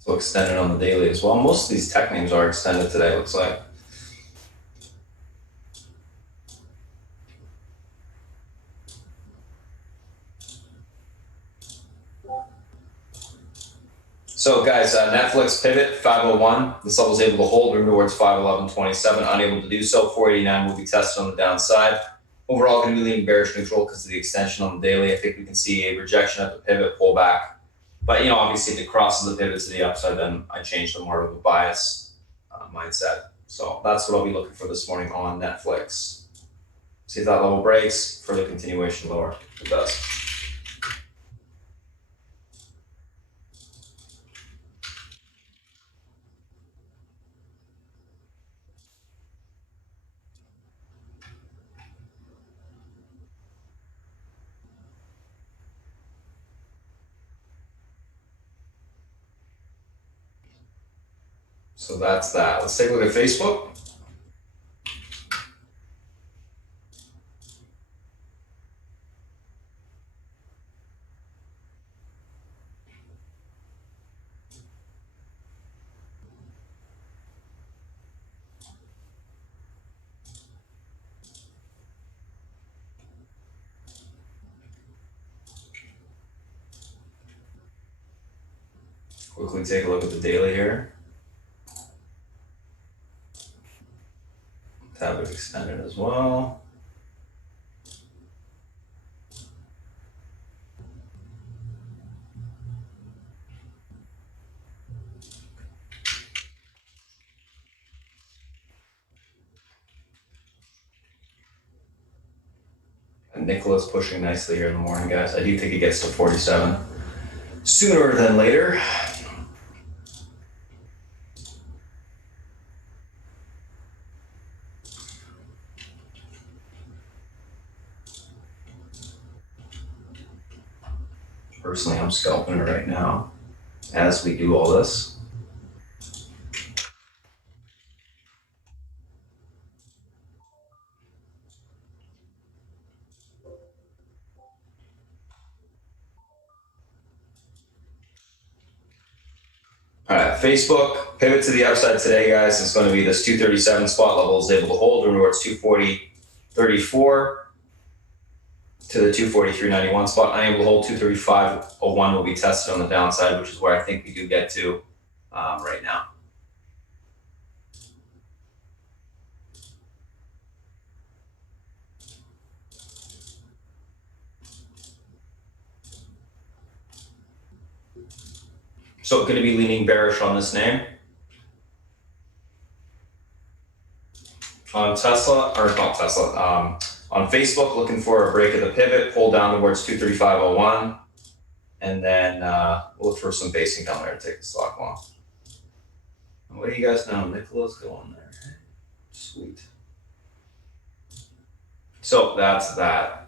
So extended on the daily as well. Most of these tech names are extended today, looks like. So guys, Netflix pivot 501. This level is able to hold room towards 511.27. Unable to do so. 489 will be tested on the downside. Overall, going to be leaning bearish neutral because of the extension on the daily. I think we can see a rejection at the pivot, pullback. But obviously, if it crosses the pivot to the upside, then I change to more of a bias mindset. So that's what I'll be looking for this morning on Netflix. See if that level breaks for the continuation lower. It does. So that's that. Let's take a look at Facebook. Quickly take a look at the daily here. Tab it extended as well. And Nicola's pushing nicely here in the morning, guys. I do think it gets to 47 sooner than later. Personally, I'm scalping it right now as we do all this. All right, Facebook, pivot to the upside today, guys. It's going to be this 237 spot level is able to hold. Remember, it's 240.34 to the 243.91 spot. Unable to hold. 235.01 will be tested on the downside, which is where I think we do get to right now. So going to be leaning bearish on this name. On Tesla, or not Tesla, on Facebook, looking for a break of the pivot, pull down towards 235.01, and then look for some base income there to take the stock long. What do you guys know? Nicola's going there. Sweet. So that's that.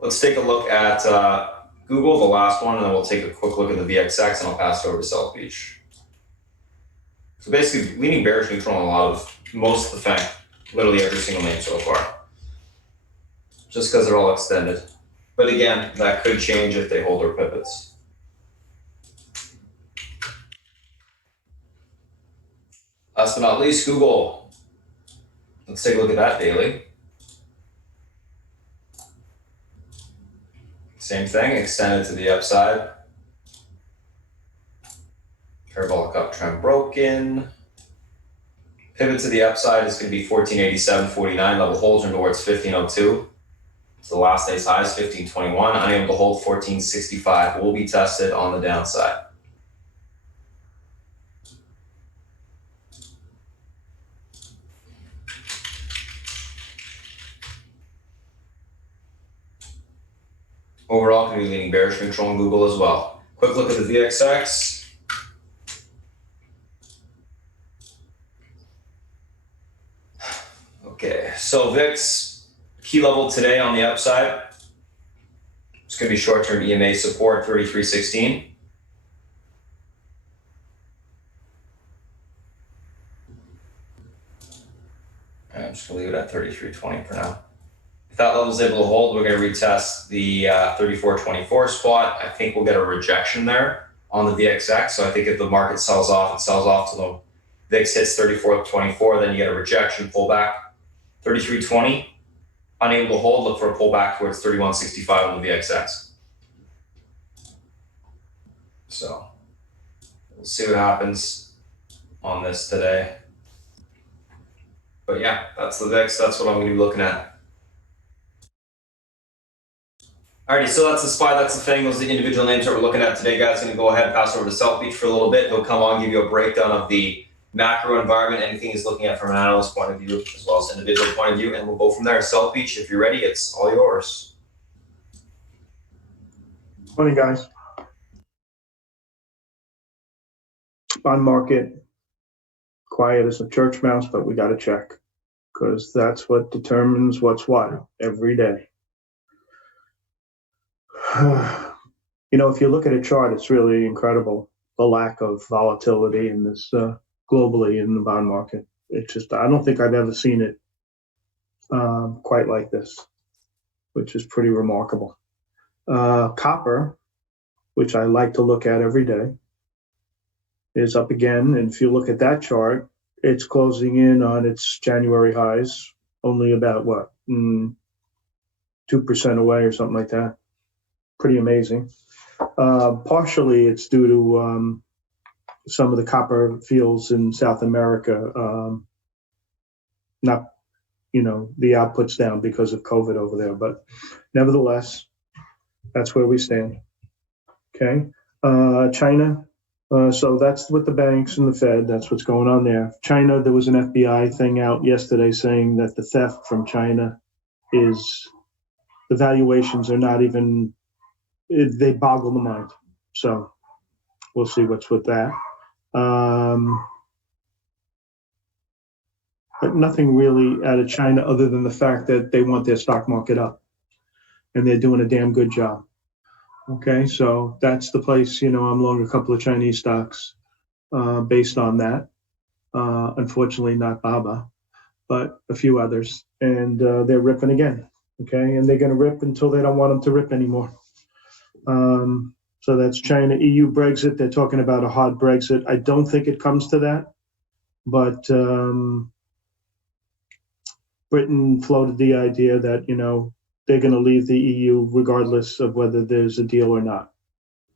Let's take a look at Google, the last one, and then we'll take a quick look at the VXX, and I'll pass it over to South Beach. So basically, leaning bearish neutral on most of the FANG, literally every single name so far, just because they're all extended. But again, that could change if they hold their pivots. Last but not least, Google. Let's take a look at that daily. Same thing, extended to the upside. Parabolic uptrend broken. Pivot to the upside is going to be 1487.49. Level holds are towards 1502. So the last day's high is 1521. Unable to hold 1465. Will be tested on the downside. Overall, going to be leaning bearish neutral on Google as well. Quick look at the VXX. Okay, so VIX, key level today on the upside. It's going to be short-term EMA support, 33.16. I'm just going to leave it at 33.20 for now. If that level is able to hold, we're going to retest the 34.24 spot. I think we'll get a rejection there on the VXX. So I think if the market sells off, it sells off till the VIX hits 34.24, then you get a rejection, pullback. 33.20, unable to hold, look for a pullback towards 31.65 on the VXX. So we'll see what happens on this today. But yeah, that's the VIX. That's what I'm going to be looking at. Alrighty, so that's the SPY, that's the FANG, those are the individual names that we're looking at today, guys. Going to go ahead and pass over to South Beach for a little bit. He'll come on, give you a breakdown of the macro environment, anything he's looking at from an analyst point of view, as well as an individual point of view, and we'll go from there. South Beach, if you're ready, it's all yours. Morning, guys. Bond market, quiet as a church mouse, but we got to check because that's what determines what's what every day. If you look at a chart, it's really incredible, the lack of volatility in this globally in the bond market. It's just, I don't think I've ever seen it quite like this, which is pretty remarkable. Copper, which I like to look at every day, is up again. And if you look at that chart, it's closing in on its January highs, only about 2% away or something like that. Pretty amazing. Partially, it's due to some of the copper fields in South America, not, the output's down because of COVID over there. But nevertheless, that's where we stand. Okay. China. So that's with the banks and the Fed. That's what's going on there. China, there was an FBI thing out yesterday saying that the theft from China the valuations are not even, they boggle the mind. So we'll see what's with that. But nothing really out of China other than the fact that they want their stock market up, and they're doing a damn good job. Okay, so that's the place, I'm long a couple of Chinese stocks based on that. Unfortunately, not Baba, but a few others. And they're ripping again. Okay, and they're going to rip until they don't want them to rip anymore. So that's China, EU, Brexit. They're talking about a hard Brexit. I don't think it comes to that, but Britain floated the idea that, they're going to leave the EU regardless of whether there's a deal or not.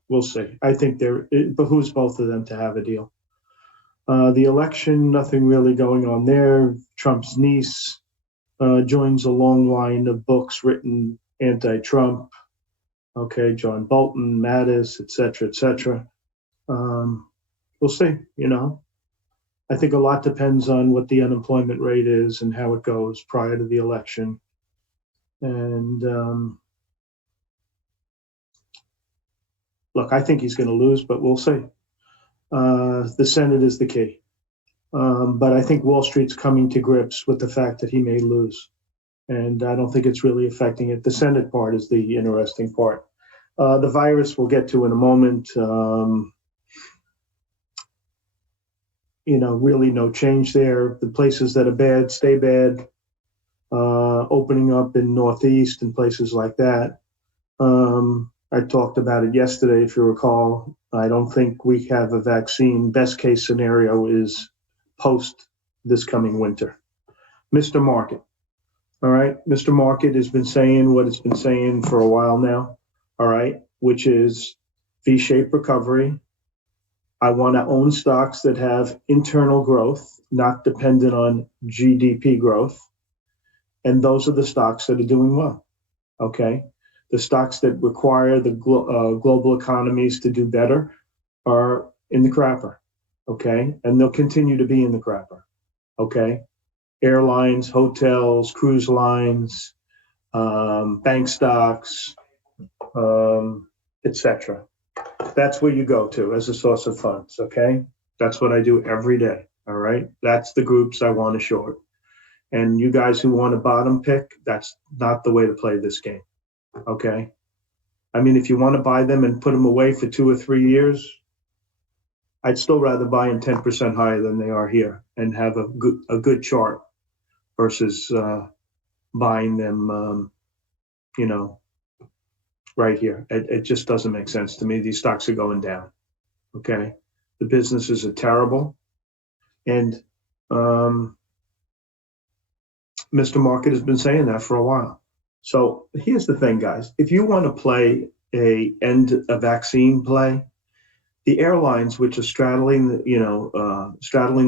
We'll see. I think it behooves both of them to have a deal. The election, nothing really going on there. Trump's niece joins a long line of books written anti-Trump. Okay, John Bolton, Mattis, et cetera, et cetera. We'll see, I think a lot depends on what the unemployment rate is and how it goes prior to the election. And look, I think he's going to lose, but we'll see. The Senate is the key. But I think Wall Street's coming to grips with the fact that he may lose. And I don't think it's really affecting it. The Senate part is the interesting part. The virus we'll get to in a moment. Really no change there. The places that are bad stay bad. Opening up in Northeast and places like that. I talked about it yesterday, if you recall. I don't think we have a vaccine. Best case scenario is post this coming winter. Mr. Market. All right. Mr. Market has been saying what it's been saying for a while now. All right. Which is V-shaped recovery. I want to own stocks that have internal growth, not dependent on GDP growth. And those are the stocks that are doing well. Okay. The stocks that require the global economies to do better are in the crapper. Okay. And they'll continue to be in the crapper. Okay. Airlines, hotels, cruise lines, bank stocks, etc. That's where you go to as a source of funds. Okay. That's what I do every day. All right. That's the groups I want to short. And you guys who want a bottom pick, that's not the way to play this game. Okay. I mean, if you want to buy them and put them away for 2 or 3 years, I'd still rather buy them 10% higher than they are here and have a good chart versus buying them, right here. It just doesn't make sense to me. These stocks are going down. Okay. The businesses are terrible. And Mr. Market has been saying that for a while. So here's the thing, guys. If you want to play a vaccine play, the airlines, which are straddling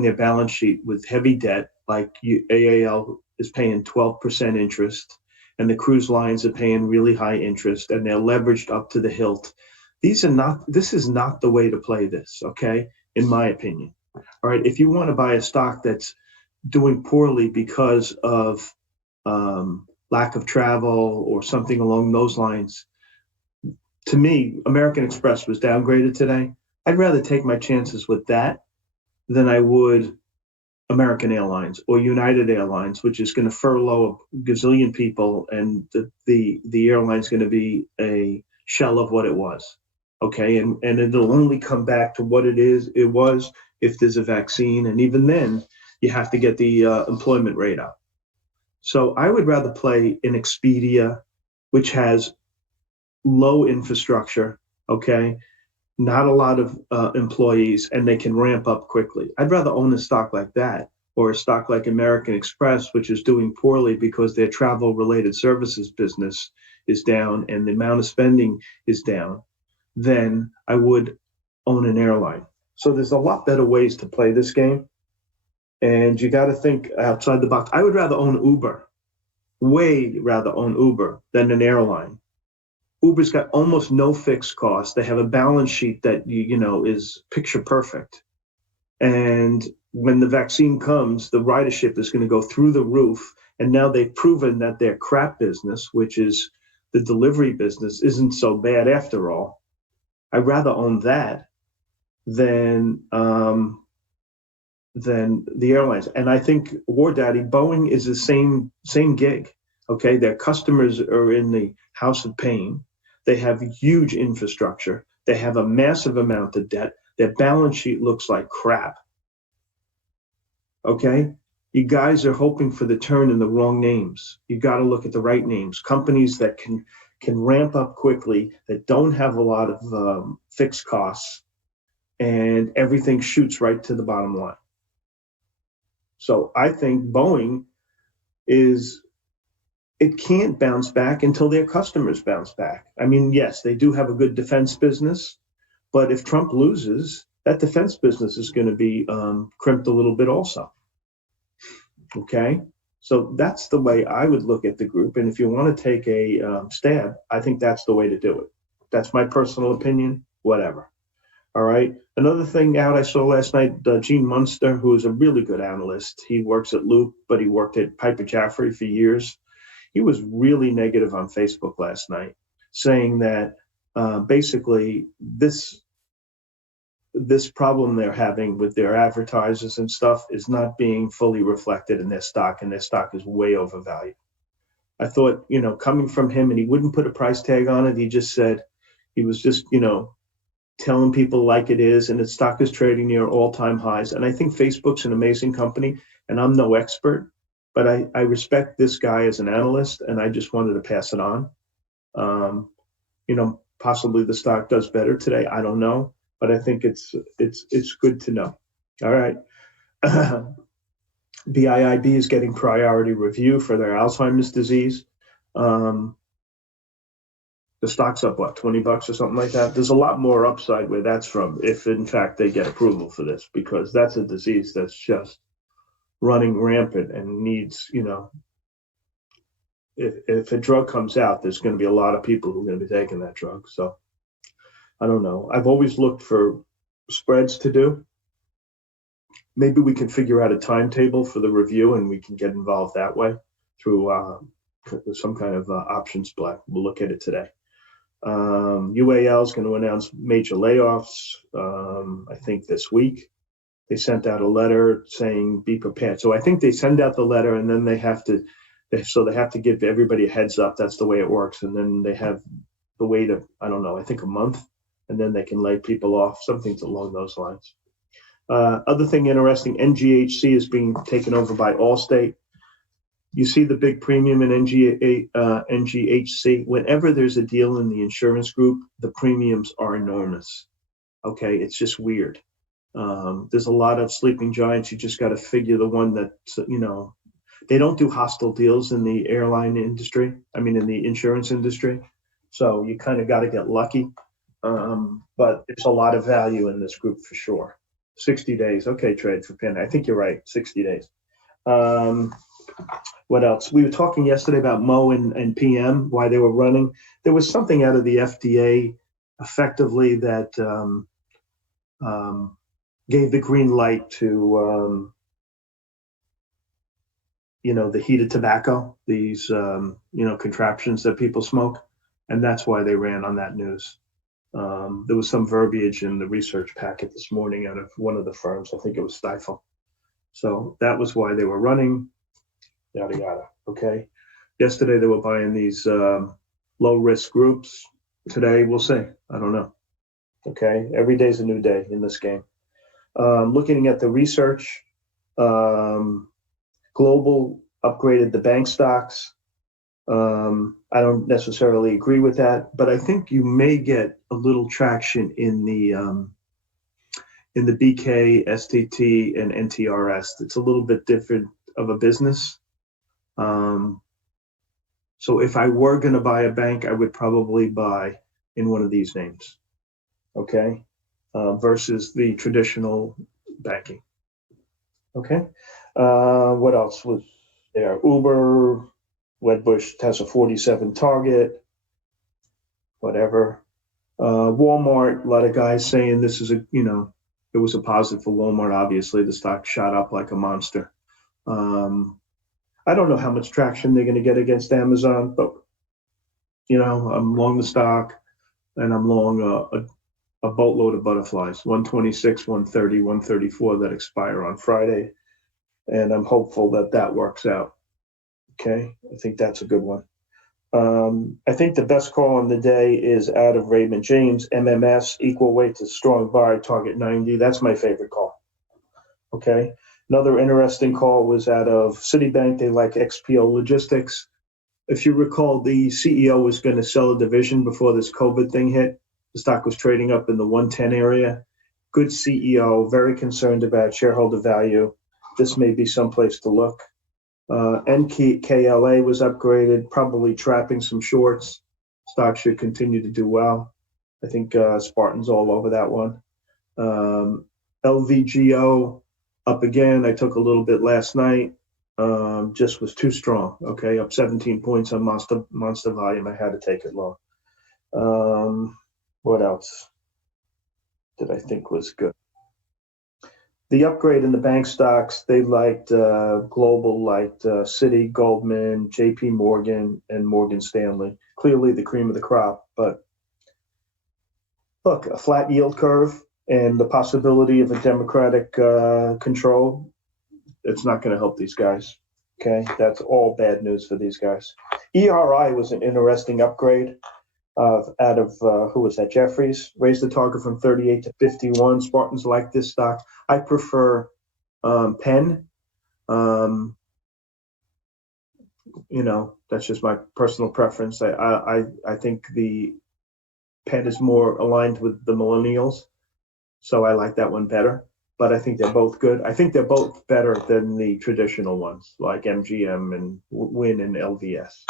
their balance sheet with heavy debt, like AAL is paying 12% interest, and the cruise lines are paying really high interest, and they're leveraged up to the hilt. This is not the way to play this, okay? In my opinion. All right. If you want to buy a stock that's doing poorly because of lack of travel or something along those lines, to me, American Express was downgraded today. I'd rather take my chances with that than I would American Airlines or United Airlines, which is going to furlough a gazillion people, and the airline's going to be a shell of what it was. Okay, and it'll only come back to what it was if there's a vaccine, and even then, you have to get the employment rate up. So I would rather play in Expedia, which has low infrastructure, okay, not a lot of employees, and they can ramp up quickly. I'd rather own a stock like that, or a stock like American Express, which is doing poorly because their travel-related services business is down and the amount of spending is down, than I would own an airline. So there's a lot better ways to play this game, and you got to think outside the box. I would rather own Uber, way rather own Uber than an airline. Uber's got almost no fixed costs. They have a balance sheet that is picture perfect. And when the vaccine comes, the ridership is going to go through the roof. And now they've proven that their crap business, which is the delivery business, isn't so bad after all. I'd rather own that than the airlines. And I think War Daddy, Boeing is the same gig. Okay, their customers are in the house of pain. They have huge infrastructure. They have a massive amount of debt. Their balance sheet looks like crap. Okay, you guys are hoping for the turn in the wrong names. You got to look at the right names. Companies that can ramp up quickly, that don't have a lot of fixed costs, and everything shoots right to the bottom line. So I think Boeing it can't bounce back until their customers bounce back. I mean, yes, they do have a good defense business, but if Trump loses, that defense business is going to be crimped a little bit also. Okay, so that's the way I would look at the group. And if you want to take a stab, I think that's the way to do it. That's my personal opinion, whatever. All right. Another thing out I saw last night, Gene Munster, who is a really good analyst. He works at Loop, but he worked at Piper Jaffray for years. He was really negative on Facebook last night, saying that basically this problem they're having with their advertisers and stuff is not being fully reflected in their stock, and their stock is way overvalued. I thought, coming from him, and he wouldn't put a price tag on it. He just said, he was just, telling people like it is, and its stock is trading near all-time highs. And I think Facebook's an amazing company, and I'm no expert, but I respect this guy as an analyst, and I just wanted to pass it on. Possibly the stock does better today. I don't know, but I think it's good to know. All right. BIIB is getting priority review for their Alzheimer's disease. The stock's up, what, $20 or something like that? There's a lot more upside where that's from, if in fact they get approval for this, because that's a disease that's just running rampant and needs, if a drug comes out, there's going to be a lot of people who are going to be taking that drug. So I don't know. I've always looked for spreads to do. Maybe we can figure out a timetable for the review and we can get involved that way through some kind of options block. We'll look at it today. UAL is going to announce major layoffs, I think this week. They sent out a letter saying be prepared. So I think they send out the letter and then they have to give everybody a heads up. That's the way it works. And then they have the wait of, I don't know, I think a month, and then they can lay people off, something along those lines. Other thing interesting, NGHC is being taken over by Allstate. You see the big premium in NGHC. Whenever there's a deal in the insurance group, the premiums are enormous. Okay, it's just weird. There's a lot of sleeping giants. You just got to figure the one that, they don't do hostile deals in the airline industry. In the insurance industry. So you kind of got to get lucky. But there's a lot of value in this group for sure. 60 days. Okay, trade for pin. I think you're right. 60 days. What else? We were talking yesterday about Mo and PM, why they were running. There was something out of the FDA effectively that gave the green light to, the heated tobacco, these, contraptions that people smoke. And that's why they ran on that news. There was some verbiage in the research packet this morning out of one of the firms. I think it was Stifel. So that was why they were running. Yada, yada. Okay. Yesterday, they were buying these low risk groups. Today, we'll see. I don't know. Okay, every day's a new day in this game. Looking at the research, Global upgraded the bank stocks. I don't necessarily agree with that, but I think you may get a little traction in the BK, STT, and NTRS. It's a little bit different of a business. So if I were going to buy a bank, I would probably buy in one of these names, okay, versus the traditional banking. Okay. What else was there? Uber, Wedbush has a 47 target, whatever. Walmart, a lot of guys saying this is it was a positive for Walmart. Obviously, the stock shot up like a monster. I don't know how much traction they're going to get against Amazon, but I'm long the stock, and I'm long a boatload of butterflies, 126, 130, 134 that expire on Friday, and I'm hopeful that works out. Okay, I think that's a good one. I think the best call on the day is out of Raymond James, MMS, equal weight to strong buy, target 90. That's my favorite call. Okay. Another interesting call was out of Citibank. They like XPO Logistics. If you recall, the CEO was going to sell a division before this COVID thing hit. The stock was trading up in the 110 area. Good CEO, very concerned about shareholder value. This may be someplace to look. NKLA was upgraded, probably trapping some shorts. Stock should continue to do well. I think Spartan's all over that one. LVGO up again. I took a little bit last night. Just was too strong. Okay, up 17 points on monster volume. I had to take it low. What else did I think was good? The upgrade in the bank stocks, they liked Global, liked Citi, Goldman, JP Morgan, and Morgan Stanley. Clearly the cream of the crop, but look, a flat yield curve and the possibility of a Democratic control, it's not going to help these guys. Okay, that's all bad news for these guys. ERI was an interesting upgrade. Out of who was that? Jeffries raised the target from 38 to 51. Spartans like this stock. I prefer Penn. That's just my personal preference. I think the Penn is more aligned with the millennials, so I like that one better. But I think they're both good. I think they're both better than the traditional ones like MGM and Win and LVS.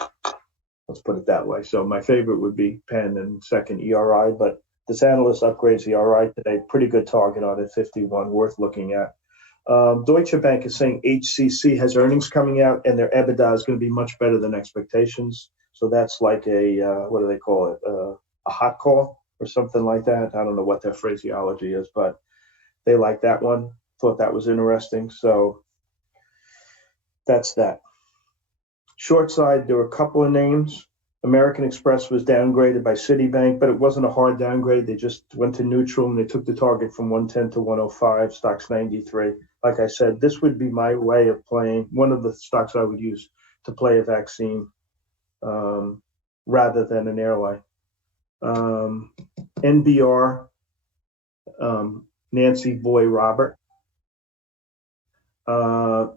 Let's put it that way. So my favorite would be Penn and second ERI, but this analyst upgrades ERI today. Pretty good target on it, 51, worth looking at. Deutsche Bank is saying HCC has earnings coming out and their EBITDA is going to be much better than expectations. So that's like a, what do they call it? A hot call or something like that. I don't know what their phraseology is, but they like that one. Thought that was interesting. So that's that. Short side, there were a couple of names. American Express was downgraded by Citibank, but it wasn't a hard downgrade. They just went to neutral and they took the target from 110 to 105, stocks 93. Like I said, this would be my way of playing, one of the stocks I would use to play a vaccine rather than an airline. NBR, Nancy Boy Robert.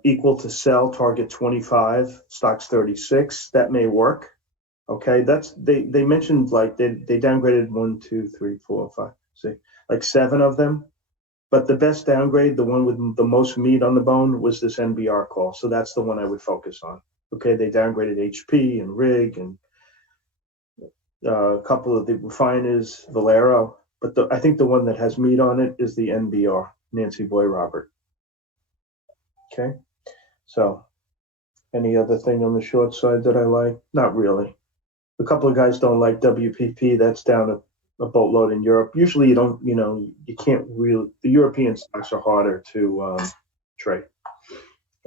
Equal to sell, target 25, stocks 36. That may work. Okay, that's they mentioned like they downgraded 1, 2, 3, 4, 5, 6, like 7 of them. But the best downgrade, the one with the most meat on the bone, was this NBR call. So that's the one I would focus on. Okay, they downgraded HP and RIG and a couple of the refiners, Valero. But I think the one that has meat on it is the NBR, Nancy Boy Robert. Okay, so any other thing on the short side that I like? Not really. A couple of guys don't like WPP. That's down a boatload in Europe. Usually you can't really, the European stocks are harder to trade.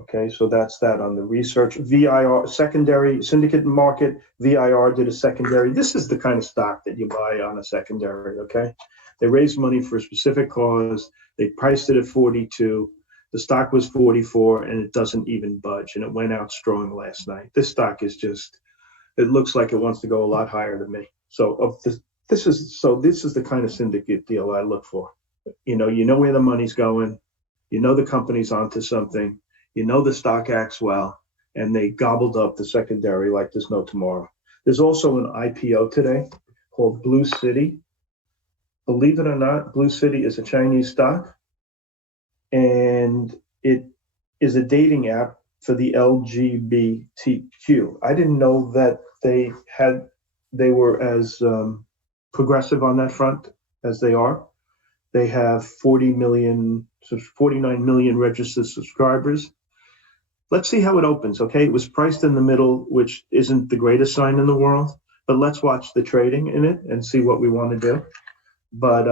Okay, so that's that on the research. VIR, secondary syndicate market, VIR did a secondary. This is the kind of stock that you buy on a secondary, okay? They raised money for a specific cause. They priced it at 42. The stock was 44 and it doesn't even budge, and it went out strong last night. This stock is just, it looks like it wants to go a lot higher than me. So of this is the kind of syndicate deal I look for. You know where the money's going, the company's onto something, the stock acts well, and they gobbled up the secondary like there's no tomorrow. There's also an IPO today called Blue City. Believe it or not, Blue City is a Chinese stock, and it is a dating app for the LGBTQ. I didn't know that they were as progressive on that front as they are. They have 49 million registered subscribers. Let's see how it opens, okay? It was priced in the middle, which isn't the greatest sign in the world, but let's watch the trading in it and see what we want to do. But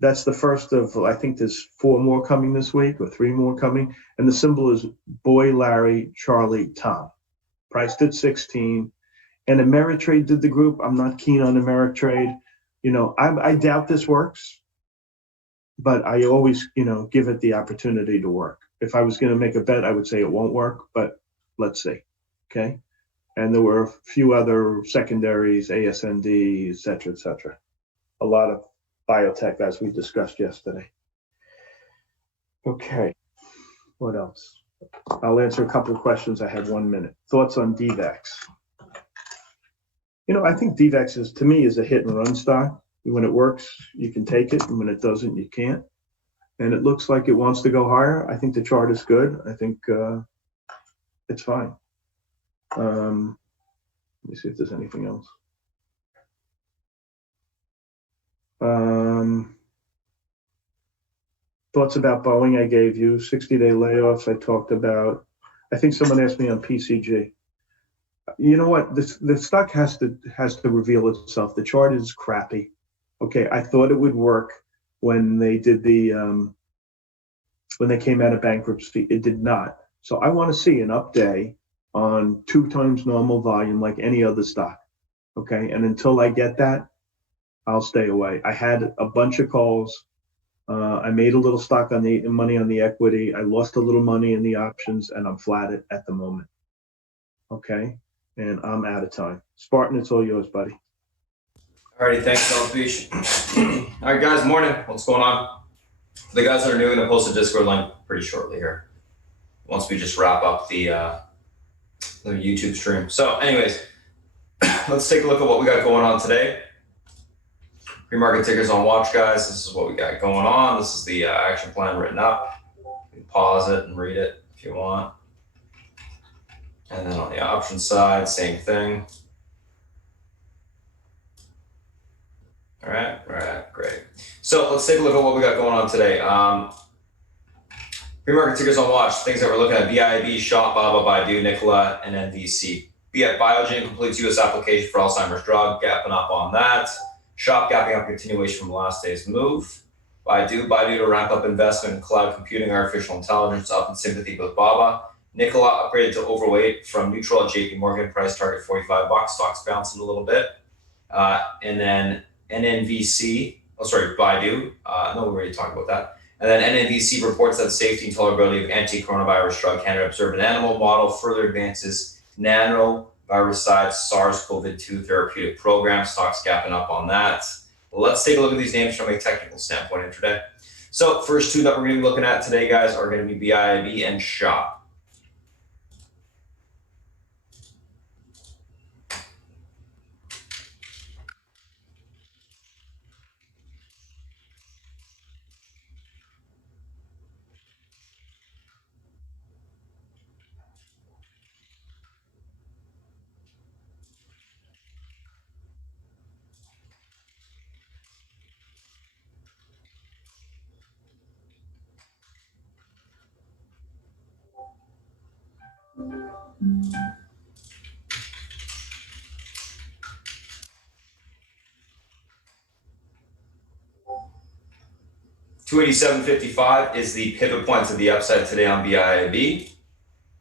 that's the first of, I think there's 4 more coming this week or 3 more coming. And the symbol is Boy, Larry, Charlie, Tom. Priced at 16. And Ameritrade did the group. I'm not keen on Ameritrade. I doubt this works, but I always, give it the opportunity to work. If I was going to make a bet, I would say it won't work, but let's see. Okay. And there were a few other secondaries, ASND, et cetera, a lot of biotech, as we discussed yesterday. Okay. What else? I'll answer a couple of questions. I have 1 minute. Thoughts on DVAX? I think DVAX to me is a hit and run stock. When it works, you can take it, and when it doesn't, you can't. And it looks like it wants to go higher. I think the chart is good. I think it's fine. Let me see if there's anything else. Thoughts about Boeing I gave you. 60-day layoffs I talked about. I think someone asked me on PCG. You know what? The stock has to reveal itself. The chart is crappy. Okay, I thought it would work when they did when they came out of bankruptcy. It did not. So I want to see an up day on 2 times normal volume like any other stock. Okay, and until I get that, I'll stay away. I had a bunch of calls. I made a little stock on the money on the equity. I lost a little money in the options, and I'm flat at the moment. Okay, and I'm out of time. Spartan, it's all yours, buddy. Alrighty, thanks, Beach. All right, guys, morning. What's going on? For the guys that are new, I'm going to post a Discord link pretty shortly here, once we just wrap up the YouTube stream. So anyways, let's take a look at what we got going on today. Pre-market tickers on watch, guys. This is what we got going on. This is the action plan written up. You can pause it and read it if you want. And then on the option side, same thing. All right, great. So let's take a look at what we got going on today. Pre-market tickers on watch, things that we're looking at: BIB, Shop, Baba, Baidu, Nikola, and NVC. Biogen completes U.S. application for Alzheimer's drug, gapping up on that. Shop gapping up continuation from last day's move. Baidu to ramp up investment in cloud computing, artificial intelligence, up in sympathy with Baba. Nikola upgraded to overweight from neutral at JP Morgan, price target $45. Stock's bouncing a little bit. And then NNVC, Baidu. No, we already talked about that. And then NNVC reports that safety and tolerability of anti-coronavirus drug candidate observed in animal model further advances nanovirus-side SARS-CoV-2 therapeutic program. Stocks gapping up on that. Let's take a look at these names from a technical standpoint intraday. So first 2 that we're going to be looking at today, guys, are going to be BIB and Shop. $287.55 is the pivot point to the upside today on BIB.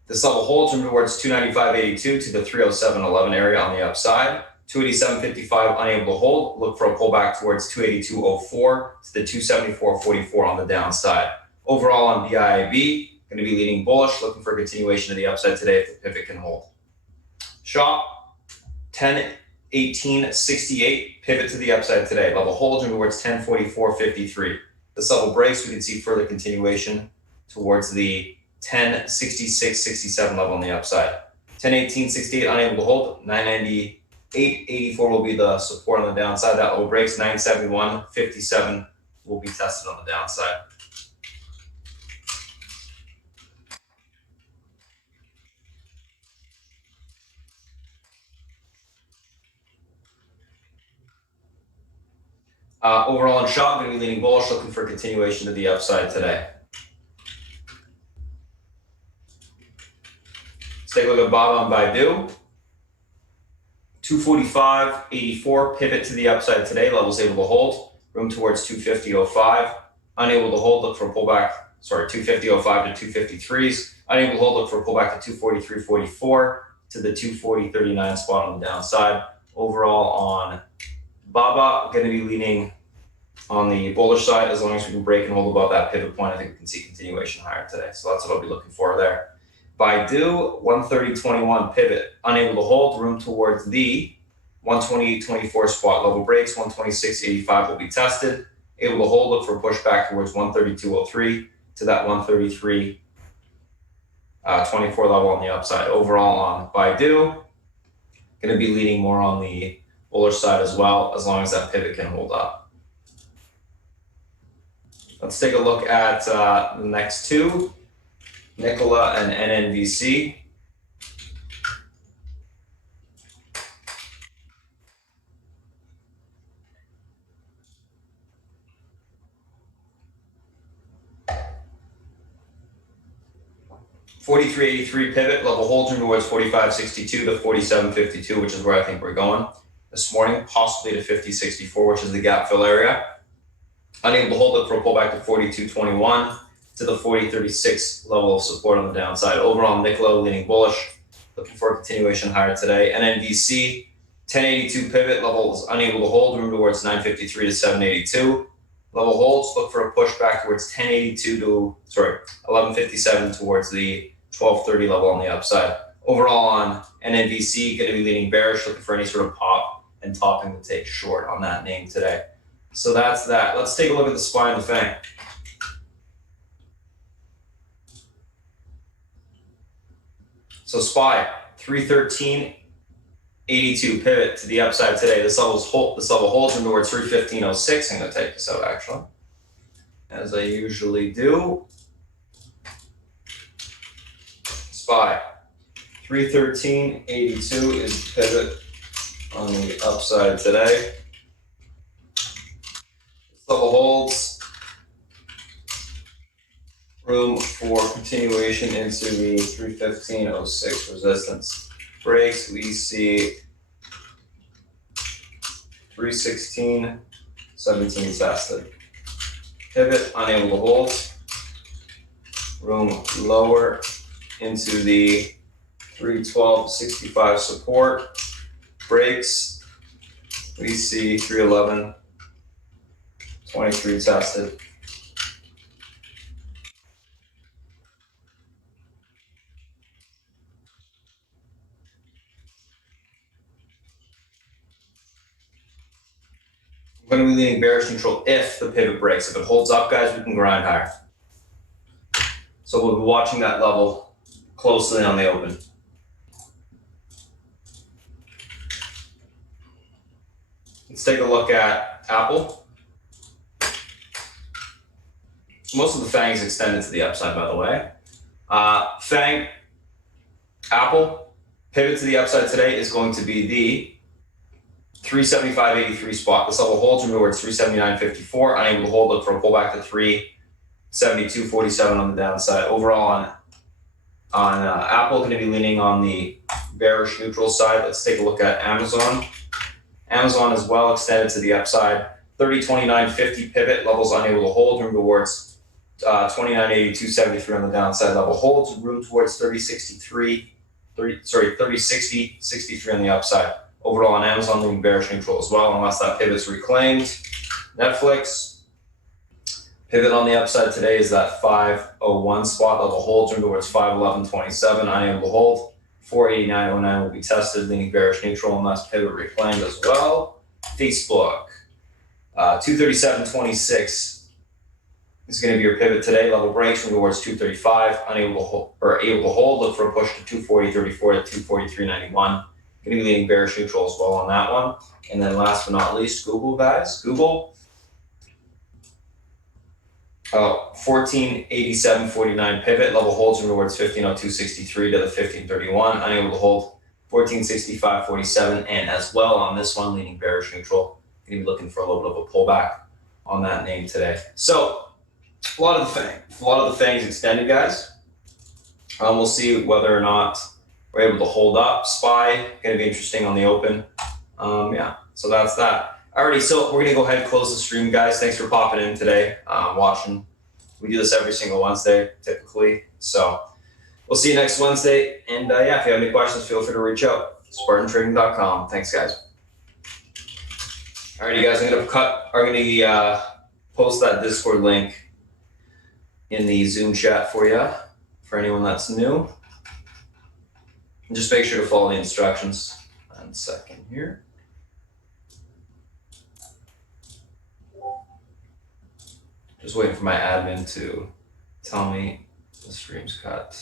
This level holds from towards 295.82 to the 307.11 area on the upside. 287.55 unable to hold. Look for a pullback towards 282.04 to the 274.44 on the downside. Overall on BIB, going to be leaning bullish, looking for a continuation of the upside today if the pivot can hold. Shop, 10 1018.68, pivot to the upside today. Level holds towards 1044.53. This level breaks, we can see further continuation towards the 1066.67 level on the upside. 1018.68 unable to hold. 998.84 will be the support on the downside. That level breaks. 971.57 will be tested on the downside. Overall in short, I'm going to be leaning bullish, looking for a continuation to the upside today. Let's take a look at Baba on Baidu. 245.84, pivot to the upside today. Levels able to hold. Room towards 250.05. Unable to hold, look for a pullback. Sorry, 250.05 to 253s. Unable to hold, look for a pullback to 243.44 to the 240.39 spot on the downside. Overall on Baba, going to be leaning on the bullish side as long as we can break and hold above that pivot point. I think we can see continuation higher today. So that's what I'll be looking for there. Baidu, 130.21 pivot, unable to hold, room towards the 128.24 spot. Level breaks, 126.85 will be tested. Able to hold, look for pushback towards 132.03 to that 133.24 level on the upside. Overall on Baidu, going to be leaning more on the bullish side as well, as long as that pivot can hold up. Let's take a look at the next two, Nikola and NNVC. $43.83 pivot, level holds towards 45.62 to 47.52, which is where I think we're going this morning, possibly to 50.64, which is the gap fill area. Unable to hold it for a pullback to 42.21 to the 40.36 level of support on the downside. Overall, Nikola leaning bullish, looking for a continuation higher today. NNVC, 1082 pivot, levels unable to hold, room towards 953 to 782. Level holds, look for a pushback towards 1157 towards the 1230 level on the upside. Overall on NNVC, going to be leaning bearish, looking for any sort of pop and topping to take short on that name today. So that's that. Let's take a look at the SPY and the FANG. So SPY, 313.82 pivot to the upside today. This level holds towards 315.06. I'm going to take this out actually, as I usually do. SPY, 313.82 is pivot on the upside today. This level holds, room for continuation into the 315.06 resistance. Breaks, we see 316.17 tested. Pivot, unable to hold. Room lower into the 312.65 support. Breaks, we see 311.23 tested. I'm going to be leaning bearish neutral if the pivot breaks. If it holds up, guys, we can grind higher. So we'll be watching that level closely on the open. Let's take a look at Apple. Most of the FANG is extended to the upside, by the way. FANG, Apple, pivot to the upside today is going to be the 375.83 spot. This level holds towards 379.54. Unable to hold, look for a pullback to 372.47 on the downside. Overall on Apple, going to be leaning on the bearish neutral side. Let's take a look at Amazon. Amazon is well extended to the upside. 30.29.50 pivot, levels unable to hold, room towards 29.82.73 on the downside. Level holds, room towards 30.60.63 on the upside. Overall on Amazon, leaning bearish neutral as well, unless that pivot's reclaimed. Netflix, pivot on the upside today is that 501 spot. Level holds, room towards 511.27, unable to hold. 489.09 will be tested, leaning bearish neutral unless pivot reclaimed as well. Facebook, 237.26 is going to be your pivot today. Level breaks towards 235, unable to hold, or able to hold. Look for a push to 240.34 to 243.91. Going to be leaning bearish neutral as well on that one. And then last but not least, Google, guys. Google, 1487.49 pivot. Level holds towards 1502.63 to the 1531. Unable to hold 1465.47. And as well on this one, leaning bearish neutral. Going to be looking for a little bit of a pullback on that name today. So a lot of the things extended, guys. We'll see whether or not we're able to hold up. SPY going to be interesting on the open. Yeah, so that's that. Alrighty, so we're gonna go ahead and close the stream, guys. Thanks for popping in today, watching. We do this every single Wednesday, typically. So we'll see you next Wednesday. And yeah, if you have any questions, feel free to reach out. SpartanTrading.com. Thanks, guys. Alrighty, guys, I'm gonna post that Discord link in the Zoom chat for you, for anyone that's new. And just make sure to follow the instructions. 1 second here. Just waiting for my admin to tell me the stream's cut.